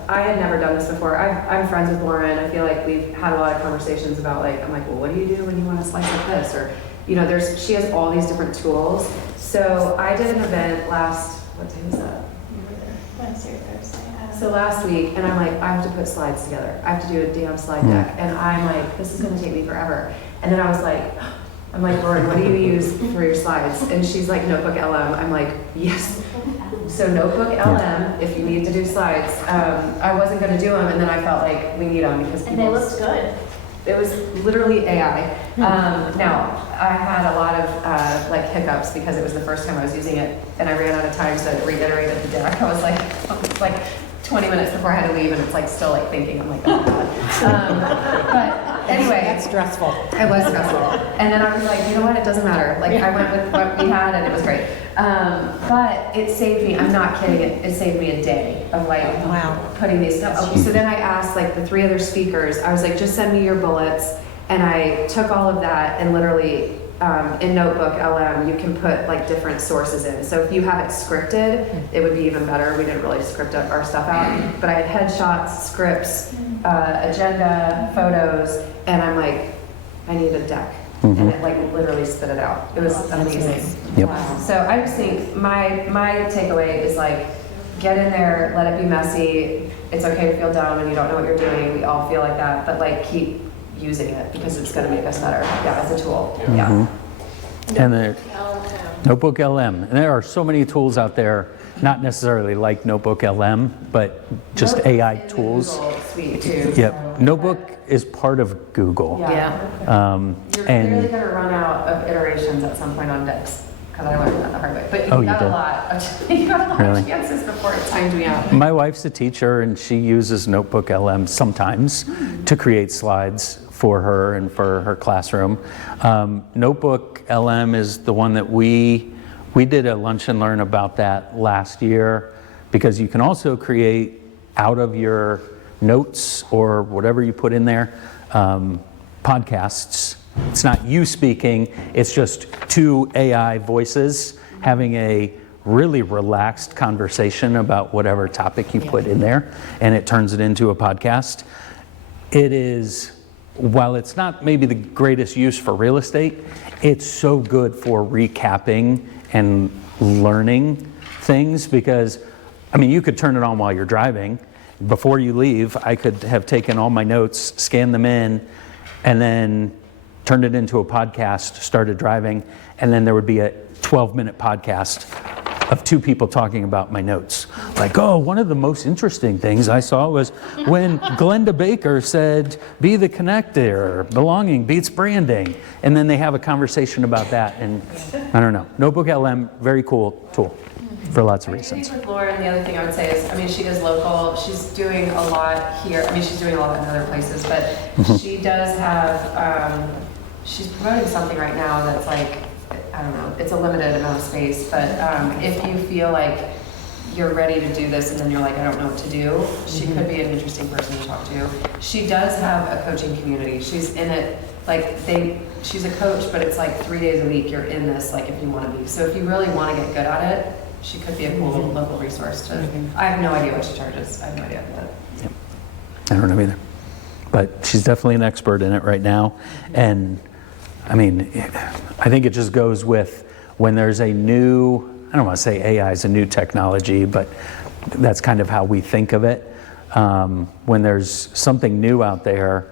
had never done this before. I'm friends with Lauren. I feel like we've had a lot of conversations about like, I'm like, well, what do you do when you want to slice like this? Or, she has all these different tools. So I did an event what day was that? Wednesday or Thursday. So last week, and I'm like, I have to put slides together. I have to do a damn slide deck. And I'm like, this is going to take me forever. And then I was like, Lauren, what do you use for your slides? And she's like, Notebook LM. I'm like, yes. So Notebook LM, if you need to do slides. I wasn't going to do them, and then I felt like we need them because And they looked good. it was literally AI. Now, I had a lot of like hiccups because it was the first time I was using it, and I ran out of time to reiterate the deck. I was like 20 minutes before I had to leave, and it's like still like thinking, I'm like, oh God. But anyway. That's stressful. It was stressful. And then I was like, you know what, it doesn't matter. Like I went with what we had and it was great. But it saved me, I'm not kidding, it saved me a day of like putting these stuff. Okay, so then I asked like the 3 other speakers, I was like, just send me your bullets. And I took all of that and literally in Notebook LM, you can put like different sources in. So if you have it scripted, it would be even better. We didn't really script our stuff out, but I had headshots, scripts, agenda, photos, and I'm like, I need a deck. And it like literally spit it out. It was amazing. Yep. So I just think my takeaway is like, get in there, let it be messy. It's okay to feel dumb and you don't know what you're doing. We all feel like that, but like keep using it because it's going to make us better. Yeah, as a tool. Yeah. And the Notebook LM. And there are so many tools out there, not necessarily like Notebook LM, but just AI tools. Suite too. Yep. Notebook is part of Google. Yeah. You're and really going to run out of iterations at some point on Dix. Because I learned that the hard way. But Oh, you you got did? a lot. You got a lot Really? of chances before it timed me out. my wife's a teacher and she uses Notebook LM sometimes to create slides for her and for her classroom. Notebook LM is the one that we did a lunch and learn about that last year, because you can also create out of your notes or whatever you put in there, podcasts. It's not you speaking, it's just 2 AI voices having a really relaxed conversation about whatever topic you put in there, and it turns it into a podcast. It is, while it's not maybe the greatest use for real estate, it's so good for recapping and learning things, because, I mean, you could turn it on while you're driving. Before you leave, I could have taken all my notes, scanned them in, and then turned it into a podcast, started driving, and then there would be a 12-minute podcast of 2 people talking about my notes. Like, oh, one of the most interesting things I saw was when Glennda Baker said, be the connector, belonging beats branding. And then they have a conversation about that, and I don't know. Notebook LM, very cool tool for lots of reasons. With Laura, and the other thing I would say is, I mean, she is local. She's doing a lot here. I mean, she's doing a lot in other places, but she does have, she's promoting something right now that's like, I don't know, it's a limited amount of space, but if you feel like you're ready to do this and then you're like, I don't know what to do, she could be an interesting person to talk to. She does have a coaching community. She's in it, like she's a coach, but it's like 3 days a week you're in this, like if you want to be. So if you really want to get good at it, she could be a cool local resource to, I have no idea what she charges. I have no idea. Yep. I don't know either. But she's definitely an expert in it right now. And I mean, I think it just goes with when there's a new, I don't want to say AI is a new technology, but that's kind of how we think of it. When there's something new out there,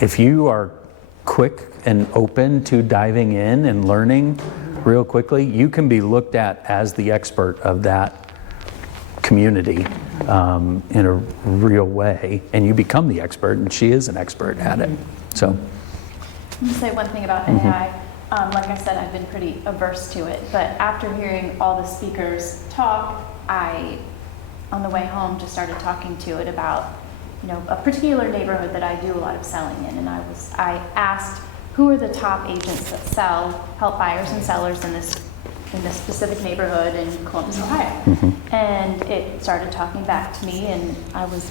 if you are quick and open to diving in and learning real quickly, you can be looked at as the expert of that community in a real way, and you become the expert, and she is an expert at it. So. Let me say one thing about AI. Like I said, I've been pretty averse to it, but after hearing all the speakers talk, I, on the way home, just started talking to it about, you know, a particular neighborhood that I do a lot of selling in, and I asked, who are the top agents that help buyers and sellers in this specific neighborhood in Columbus, Ohio? And it started talking back to me, and I was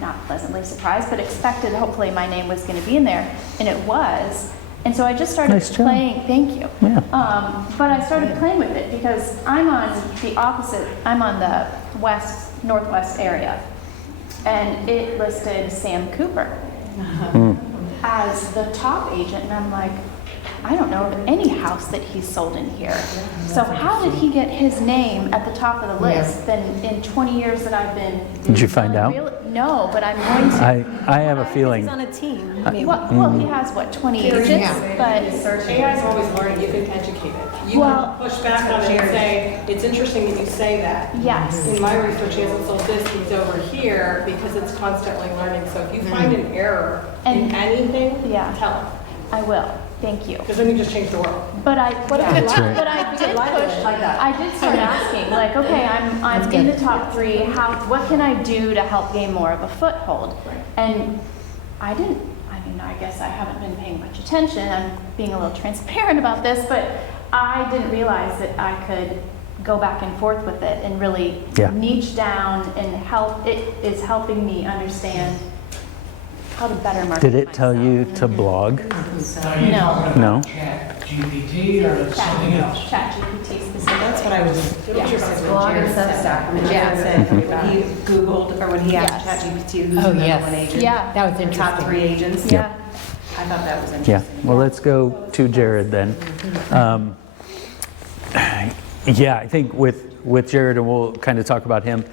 not pleasantly surprised, but expected hopefully my name was going to be in there, and it was. And so I just started playing, thank you. Yeah. But I started playing with it because I'm on the northwest area, and it listed Sam Cooper as the top agent, and I'm like, I don't know of any house that he's sold in here. So how did he get his name at the top of the list? Then in 20 years that I've been... Did you find out? No, but I'm going to. I have a feeling. He's on a team. Well, he has, 20 agents? But AI is always learning. You can educate it. You can push back on it and say, it's interesting that you say that. Yes. In my research, he hasn't sold this, he's over here, because it's constantly learning. So if you find an error in anything, tell him. I will. Thank you. Because then you just change the world. But I, What if it's right. but I did push. I did start asking, like, okay, I'm in the top 3. What can I do to help gain more of a foothold? And I didn't. I mean, I guess I haven't been paying much attention. I'm being a little transparent about this, but I didn't realize that I could go back and forth with it and really niche down and help. It is helping me understand how to better market. Did it tell you to blog? No. GPT or something else? ChatGPT specifically. That's what I was interested in. Blog and Jared said. Substack. I mean, Jared that's said what he Googled, or when he asked ChatGPT who's the number one agent. Yeah. That was interesting. Top 3 agents. Yeah. I thought that was Yeah, interesting. well, let's go to Jared then. Yeah, I think with Jared, and we'll kind of talk about him,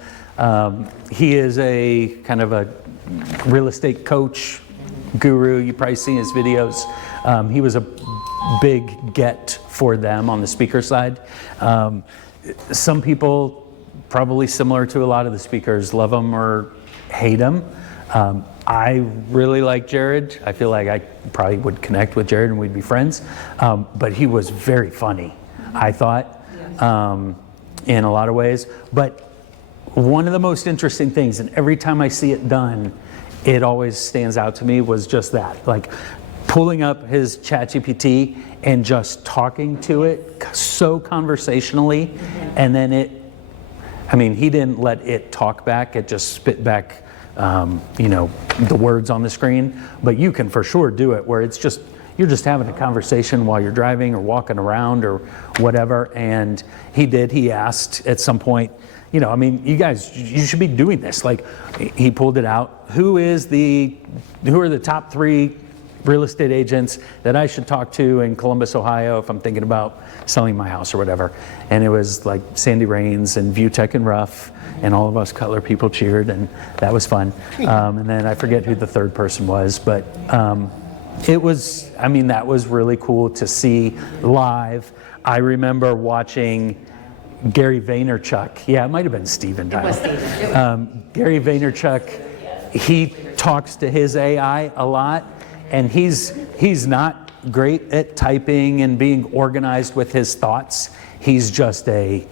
he is a kind of a real estate coach, guru. You've probably seen his videos. He was a big get for them on the speaker side. Some people, probably similar to a lot of the speakers, love him or hate him. I really like Jared. I feel like I probably would connect with Jared and we'd be friends. But he was very funny, I thought, in a lot of ways. But one of the most interesting things, and every time I see it done, it always stands out to me, was just that. Like pulling up his ChatGPT and just talking to it so conversationally. And then he didn't let it talk back. It just spit back the words on the screen, but you can for sure do it where it's just, you're just having a conversation while you're driving or walking around or whatever. And he asked at some point, you guys, you should be doing this. Like he pulled it out. Who are the top 3 real estate agents that I should talk to in Columbus, Ohio, if I'm thinking about selling my house or whatever? And it was like Sandy Raines and Viewtech and Ruoff, and all of us Cutler people cheered, and that was fun. And then I forget who the third person was, but it was, that was really cool to see live. I remember watching Gary Vaynerchuk. Yeah, it might have been Steven Dial. It was Steven. Gary Vaynerchuk, he talks to his AI a lot, and he's not great at typing and being organized with his thoughts. He's just a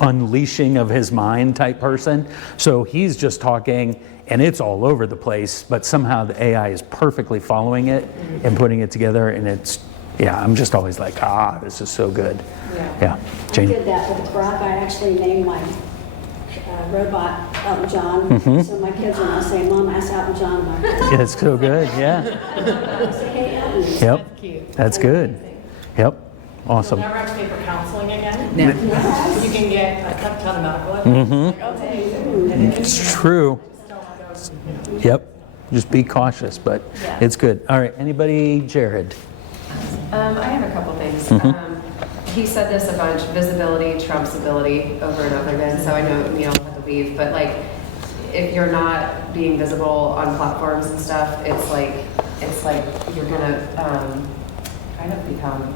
unleashing of his mind type person. So he's just talking and it's all over the place, but somehow the AI is perfectly following it and putting it together, and I'm just always like, this is so good. Yeah. Jane. I did that with Brock. I actually named my robot Elton John. So my kids are now saying, Mom, ask Elton John about this. Yeah, it's so good. Yeah. Hey, Elton. Yep. That's good. Yep. Awesome. You'll never have to pay for counseling again. Yeah. You can get a ton of medical advice. It's true. Yep. Just be cautious, but it's good. All right. Anybody? Jared. I have a couple things. He said this a bunch: visibility trumps ability, over and over again. So I know Neil had to leave, but like, if you're not being visible on platforms and stuff, it's like you're gonna kind of become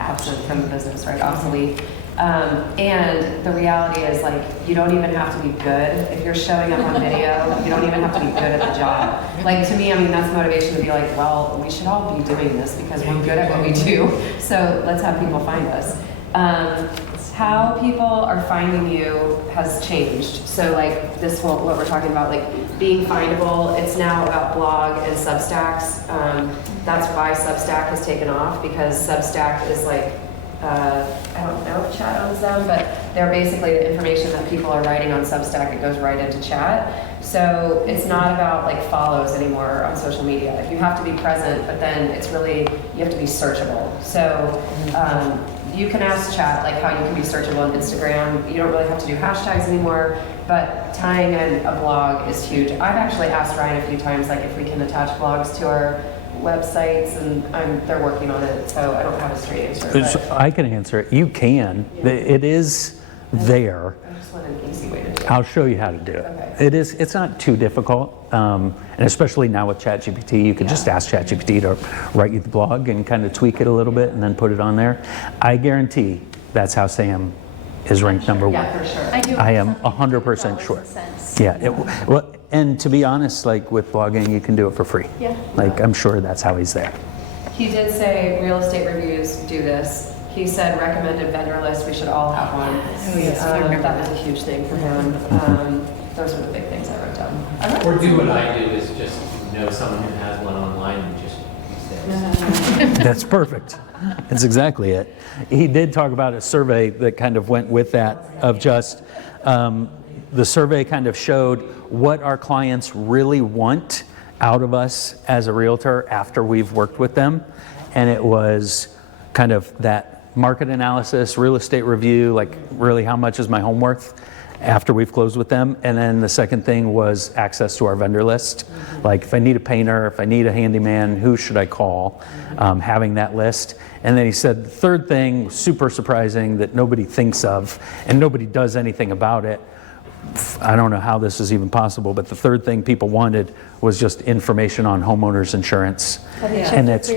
absent from the business, right? Obsolete. And the reality is, like, you don't even have to be good. If you're showing up on video, you don't even have to be good at the job. Like, to me, that's motivation to be like, well, we should all be doing this because we're good at what we do. So let's have people find us. How people are finding you has changed. So like what we're talking about, like being findable, it's now about blog and Substacks. That's why Substack has taken off, because Substack is like, I don't know if chat owns them, but they're basically the information that people are writing on Substack, it goes right into chat. So it's not about like follows anymore on social media. You have to be present, but then it's really, you have to be searchable. So you can ask chat like how you can be searchable on Instagram. You don't really have to do hashtags anymore, but tying in a blog is huge. I've actually asked Ryan a few times like if we can attach blogs to our websites, and they're working on it, so I don't have a straight answer. I can answer it. You can. It is there. I just want an easy way to do I'll show you how to do it. It's not too difficult. And especially now with ChatGPT, you could just ask ChatGPT to write you the blog and kind of tweak it a little bit and then put it on there. I guarantee that's how Sam is ranked number one. Yeah, for sure. I am 100% sure. Yeah. Well, and to be honest, like with blogging, you can do it for free. Yeah. Like I'm sure that's how he's there. He did say real estate reviews do this. He said recommended vendor list, we should all have one. Oh, yes, I remember that was a huge thing for him. Those were the big things I wrote down. Or do what I do, is just know someone who has one online and just use theirs. That's perfect. That's exactly it. He did talk about a survey that kind of went with that of just, the survey kind of showed what our clients really want out of us as a realtor after we've worked with them. And it was kind of that market analysis, real estate review, like really how much is my home worth after we've closed with them. And then the second thing was access to our vendor list. Like if I need a painter, if I need a handyman, who should I call? Having that list. And then he said the third thing, super surprising, that nobody thinks of and nobody does anything about it. I don't know how this is even possible, but the third thing people wanted was just information on homeowners insurance. And it's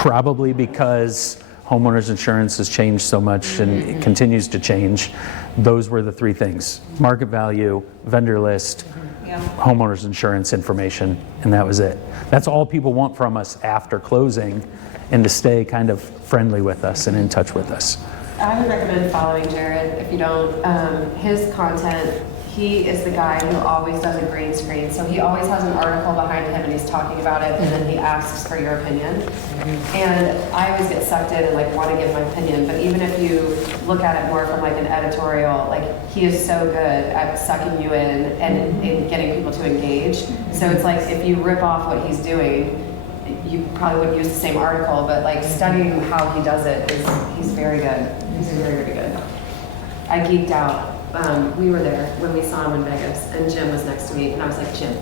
probably because homeowners insurance has changed so much and it continues to change. Those were the three things: market value, vendor list, homeowners insurance information, and that was it. That's all people want from us after closing, and to stay kind of friendly with us and in touch with us. I would recommend following Jared if you don't. His content, he is the guy who always does a green screen. So he always has an article behind him and he's talking about it and then he asks for your opinion. And I always get sucked in and like want to give my opinion. But even if you look at it more from like an editorial, like he is so good at sucking you in and getting people to engage. So it's like if you rip off what he's doing, you probably wouldn't use the same article, but like studying how he does it he's very good. He's very, very good. I geeked out. We were there when we saw him in Vegas, and Jim was next to me, and I was like, Jim,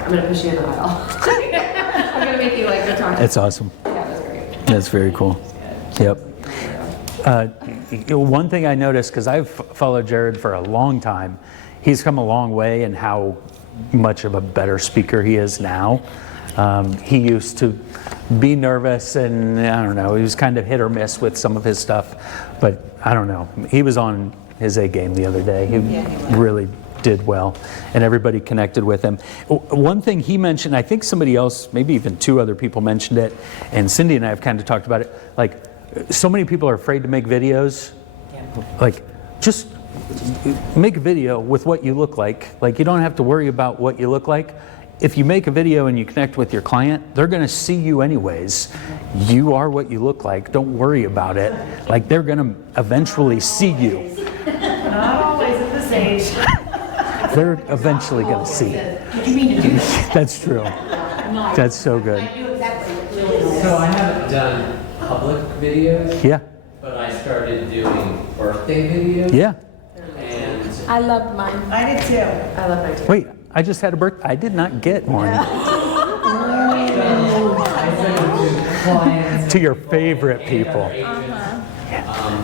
I'm going to push you in the aisle. I'm going to make you like go talk to That's awesome. Yeah, that's great. That's very cool. Yep. One thing I noticed, because I've followed Jared for a long time, he's come a long way in how much of a better speaker he is now. He used to be nervous and I don't know, he was kind of hit or miss with some of his stuff, but I don't know. He was on his A game the other day. He really did well and everybody connected with him. One thing he mentioned, I think somebody else, maybe even two other people mentioned it, and Cindy and I have kind of talked about it, like so many people are afraid to make videos. Like just make a video with what you look like. Like you don't have to worry about what you look like. If you make a video and you connect with your client, they're going to see you anyways. You are what you look like. Don't worry about it. Like they're going to eventually see you. Not always at this age. They're eventually going to see you. You mean to do that? That's true. That's so good. So I haven't done public videos. Yeah. But I started doing birthday videos. Yeah. And I loved mine. I did too. I love mine too. Wait, I just had a birthday. I did not get one. To your favorite people.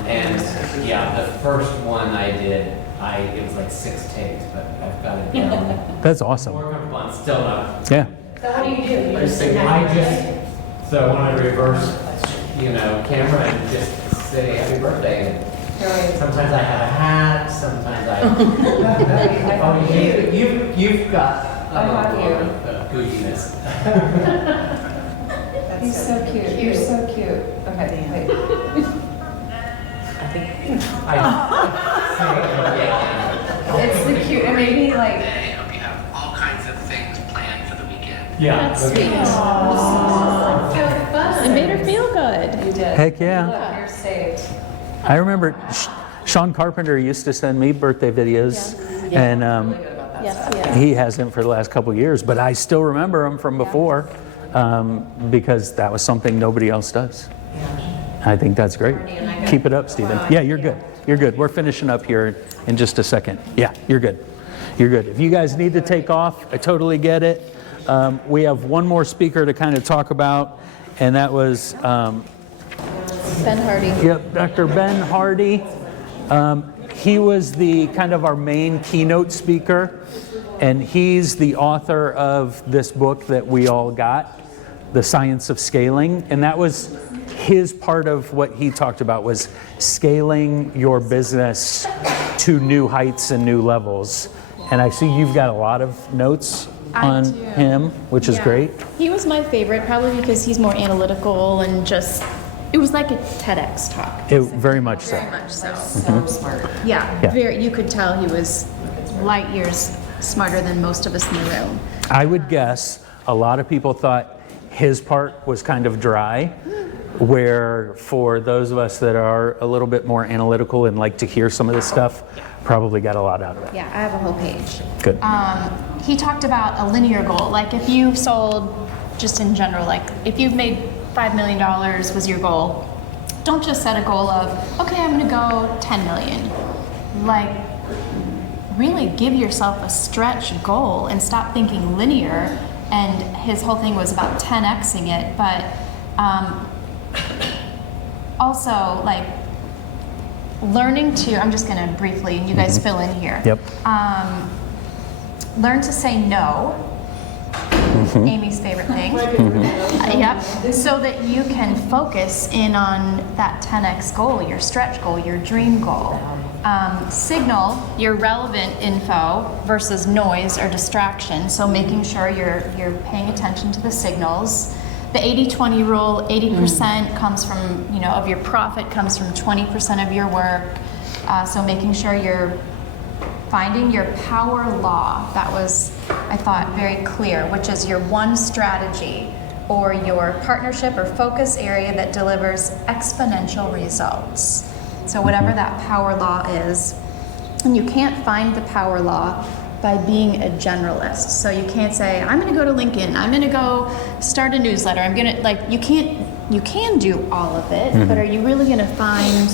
And yeah, the first one I did, it was like 6 takes, but I've got it down. That's awesome. More comfortable, I'm still not. Yeah. So what do you do? So when I reverse, camera and just say happy birthday. Sometimes I have a hat, sometimes you've got a lot of goofiness. He's so cute. You're so cute. Okay, wait. It's the cute. It made me like. I hope you have all kinds of things planned for the weekend. Yeah. That's sweet. It made her feel good. You did. Heck yeah. Look, you're saved. I remember Sean Carpenter used to send me birthday videos, and he hasn't for the last couple of years, but I still remember him from before because that was something nobody else does. I think that's great. Keep it up, Stephen. Yeah, you're good. You're good. We're finishing up here in just a second. Yeah, you're good. You're good. If you guys need to take off, I totally get it. We have one more speaker to kind of talk about, and that was Ben Hardy. Yep, Dr. Ben Hardy. he was the kind of our main keynote speaker, and he's the author of this book that we all got, The Science of Scaling, and that was his part of what he talked about was scaling your business to new heights and new levels. And I see you've got a lot of notes on him, which is great. He was my favorite, probably because he's more analytical and just, it was like a TEDx talk. Very much so. Very much so. So smart. Yeah, very, you could tell he was light years smarter than most of us in the room. I would guess a lot of people thought his part was kind of dry, where for those of us that are a little bit more analytical and like to hear some of this stuff, probably got a lot out of it. Yeah, I have a whole page. Good. He talked about a linear goal. Like if you sold, just in general, like if you've made $5 million was your goal, don't just set a goal of, okay, I'm gonna go 10 million. Like, really give yourself a stretch goal and stop thinking linear. And his whole thing was about 10xing it, but also like learning to, I'm just gonna briefly, and you guys fill in here. Yep. Learn to say no. Amy's favorite thing. Yep. So that you can focus in on that 10x goal, your stretch goal, your dream goal. Signal your relevant info versus noise or distraction. So making sure you're paying attention to the signals. The 80-20 rule, 80% comes from, of your profit comes from 20% of your work. So making sure you're finding your power law. That was, I thought, very clear, which is your one strategy or your partnership or focus area that delivers exponential results. So whatever that power law is. And you can't find the power law by being a generalist. So you can't say, I'm gonna go to LinkedIn, I'm gonna go start a newsletter, I'm gonna, like, you can do all of it, but are you really gonna find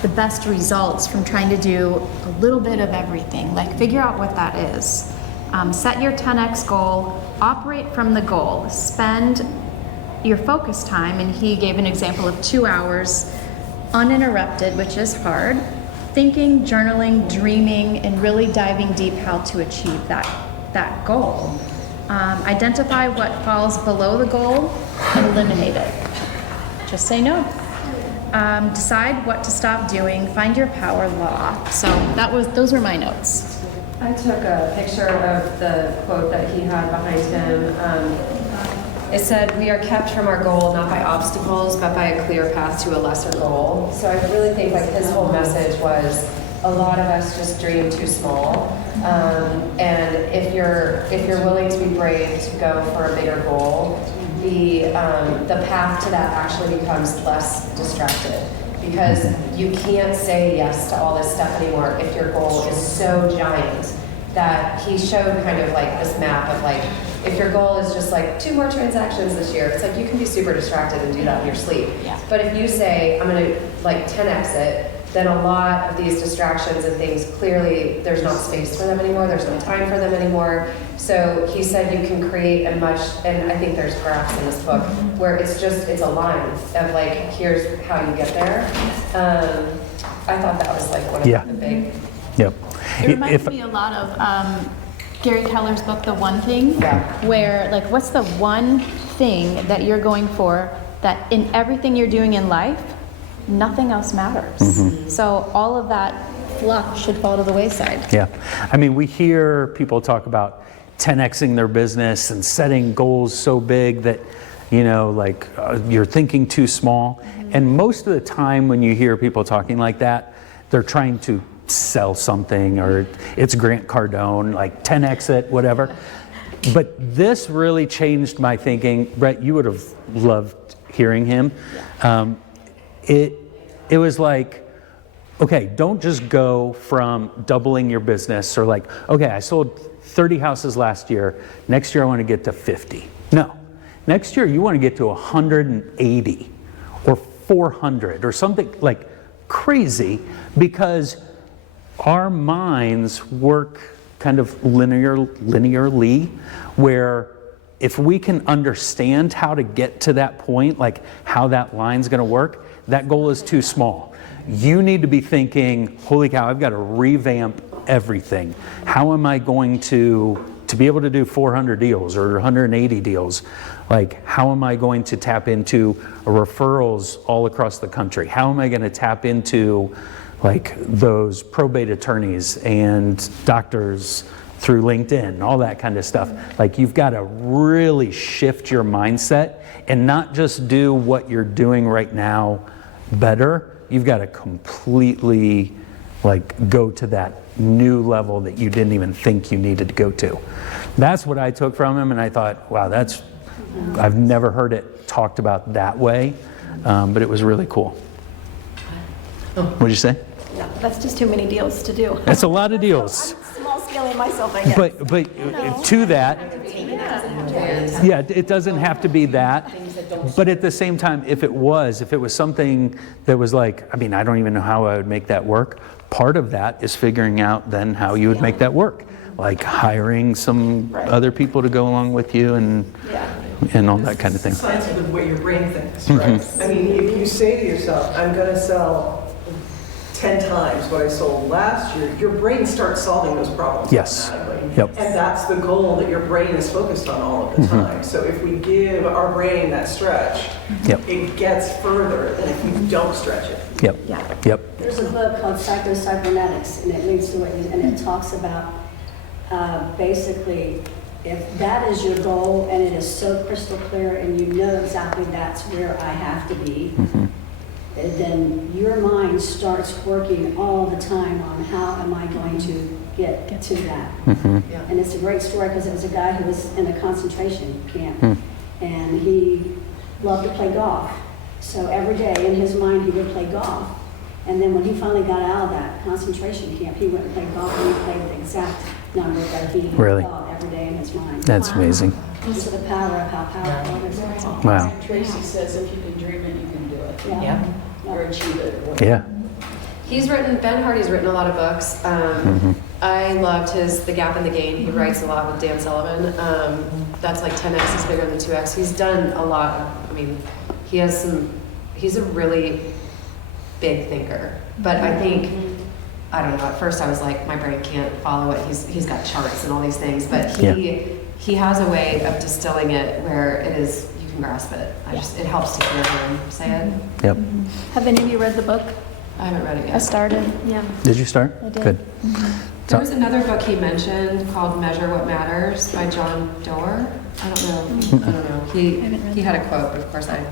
the best results from trying to do a little bit of everything? Like, figure out what that is. Set your 10x goal, operate from the goal, spend your focus time, and he gave an example of 2 hours uninterrupted, which is hard, thinking, journaling, dreaming, and really diving deep how to achieve that goal. Identify what falls below the goal and eliminate it. Just say no. Decide what to stop doing, find your power law. So those were my notes. I took a picture of the quote that he had behind him. It said, "We are kept from our goal not by obstacles, but by a clear path to a lesser goal." So I really think like his whole message was, a lot of us just dream too small. And if you're willing to be brave to go for a bigger goal, the path to that actually becomes less distracted, because you can't say yes to all this stuff anymore if your goal is so giant. That he showed kind of like this map of like, if your goal is just like 2 more transactions this year, it's like you can be super distracted and do that in your sleep. Yeah. But if you say, I'm gonna like 10x it, then a lot of these distractions and things, clearly there's not space for them anymore, there's no time for them anymore. So he said you can create a much, and I think there's graphs in this book, where it's a line of like, here's how you get there. I thought that was like one of the big. Yep. It reminds me a lot of Gary Keller's book, The One Thing, where like, what's the one thing that you're going for that in everything you're doing in life, nothing else matters. So all of that fluff should fall to the wayside. Yeah. I mean, we hear people talk about 10xing their business and setting goals so big that, you're thinking too small. And most of the time when you hear people talking like that, they're trying to sell something, or it's Grant Cardone, like 10x it, whatever. But this really changed my thinking. Brett, you would have loved hearing him. It was like, okay, don't just go from doubling your business or like, okay, I sold 30 houses last year. Next year I want to get to 50. No. Next year you want to get to 180 or 400 or something like crazy, because our minds work kind of linearly, where if we can understand how to get to that point, like how that line's going to work, that goal is too small. you need to be thinking, holy cow, I've got to revamp everything. How am I going to be able to do 400 deals or 180 deals? Like, how am I going to tap into referrals all across the country? How am I going to tap into like those probate attorneys and doctors through LinkedIn, all that kind of stuff? Like, you've got to really shift your mindset and not just do what you're doing right now better. You've got to completely like go to that new level that you didn't even think you needed to go to. That's what I took from him, and I thought, wow, I've never heard it talked about that way, but it was really cool. What'd you say? Yeah, that's just too many deals to do. That's a lot of deals. I'm small scaling myself, I guess. But to that, yeah, it doesn't have to be that. But at the same time, if it was something that was like, I mean, I don't even know how I would make that work. Part of that is figuring out then how you would make that work. Like hiring some other people to go along with you and all that kind of thing. Science of the way your brain thinks, right? I mean, if you say to yourself, I'm going to sell 10 times what I sold last year, your brain starts solving those problems automatically. Yep. And that's the goal that your brain is focused on all of the time. So if we give our brain that stretch, it gets further than if we don't stretch it. Yep. Yeah. Yep. There's a book called Psycho-Cybernetics, and it leads to it, and it talks about basically, if that is your goal and it is so crystal clear and you know exactly that's where I have to be, then your mind starts working all the time on how am I going to get to that. And it's a great story because it was a guy who was in a concentration camp and he loved to play golf. So every day in his mind he would play golf. And then when he finally got out of that concentration camp, he went and played golf and he played the exact number that he thought every day in his mind. That's amazing. This is the power of how powerful it is. Wow. Tracy says if you can dream it, you can do it. Yeah. Or achieve it. Yeah. Ben Hardy's written a lot of books. I loved The Gap and the Gain. He writes a lot with Dan Sullivan. That's like 10x is bigger than 2x. He's done a lot. I mean, he's a really big thinker. But I think, I don't know, at first I was like, my brain can't follow it. He's got charts and all these things. But he has a way of distilling it where it is, you can grasp it. It helps to hear him say it. Yep. Have any of you read the book? I haven't read it yet. I started, yeah. Did you start? I did. Good. There was another book he mentioned called Measure What Matters by John Doerr. I don't know. He had a quote, but of course I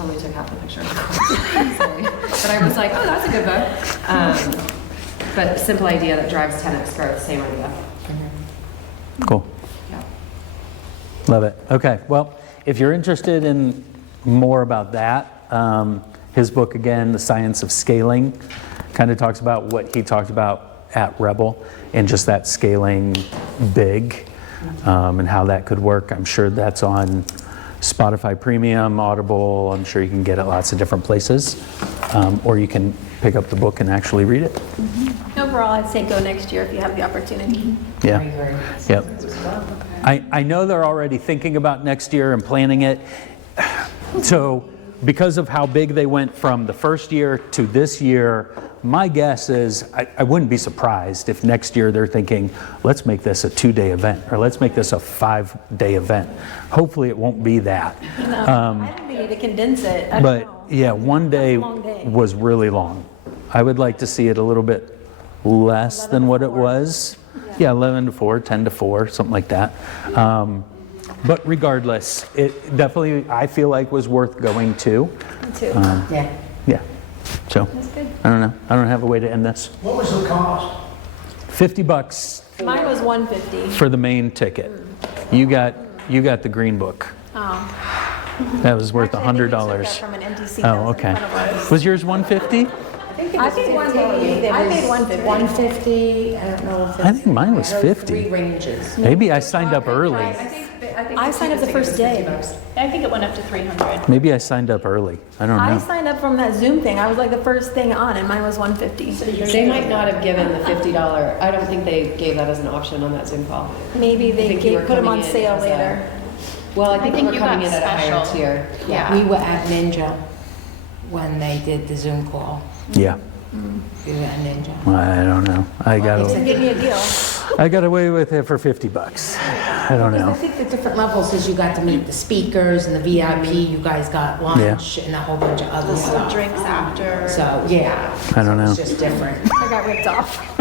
only took half the picture. But I was like, oh, that's a good book. But simple idea that drives 10x growth, same idea. Cool. Yeah. Love it. Okay. Well, if you're interested in more about that, his book again, The Science of Scaling, kind of talks about what he talked about at Rebel and just that scaling big and how that could work. I'm sure that's on Spotify Premium, Audible. I'm sure you can get it lots of different places, or you can pick up the book and actually read it. Overall, I'd say go next year if you have the opportunity. Yeah. Yep. I know they're already thinking about next year and planning it. So because of how big they went from the first year to this year, my guess is I wouldn't be surprised if next year they're thinking, let's make this a 2-day event or let's make this a 5-day event. Hopefully it won't be that. I think they need to condense it. I don't But know. yeah, one day That's a long day. was really long. I would like to see it a little bit less than what it was. Yeah, 11 to 4, 10 to 4, something like that. But regardless, it definitely, I feel like, was worth going to. Me too. Yeah. So, That's good. I don't know. I don't have a way to end this. What was the cost? $50 Mine was $150. for the main ticket. You got the green book. Oh. That was worth Actually, I think we took $100. that from an NTC Oh, that's in okay. front of us. Was yours $150? I paid 150. I paid 150. 150, I don't know if I think mine was 50. ranges. Maybe I signed up early. I signed up the first day. I think it went up to 300. Maybe I signed up early. I don't I know. signed up from that Zoom thing. I was like the first thing on, and mine was $150. They might not have given the $50. I don't think they gave that as an option on that Zoom call. Maybe I they think you were put them on coming in sale as a- later. Well, I think think we're you coming got in at a higher special. tier. We were at Ninja when they did the Zoom call. Yeah. I don't know. I got Give me a deal. away with it for $50. I don't I know. think the different levels is you got to meet the speakers and the VIP, you guys got lunch and a whole bunch of other stuff. Drinks after. So, yeah. I don't know. It's just different. I got ripped off.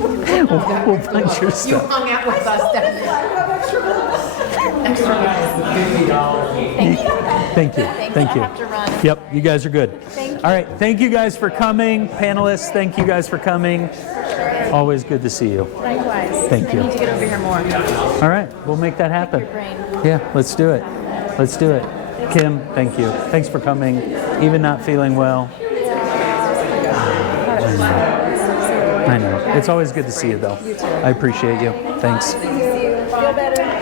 We'll punch your You stuff. hung out with us, definitely. Thank you. Thank you. I have to run. Yep, you guys are good. All right, thank you guys for coming. Panelists, thank you guys for coming. Always good to see you. Likewise. Thank you. I need to get over here more. All right, we'll make that happen. Yeah, let's do it. Let's do it. Kim, thank you. Thanks for coming, even not feeling well. I know. It's always good to see you, though. I appreciate you. Thanks. Feel better.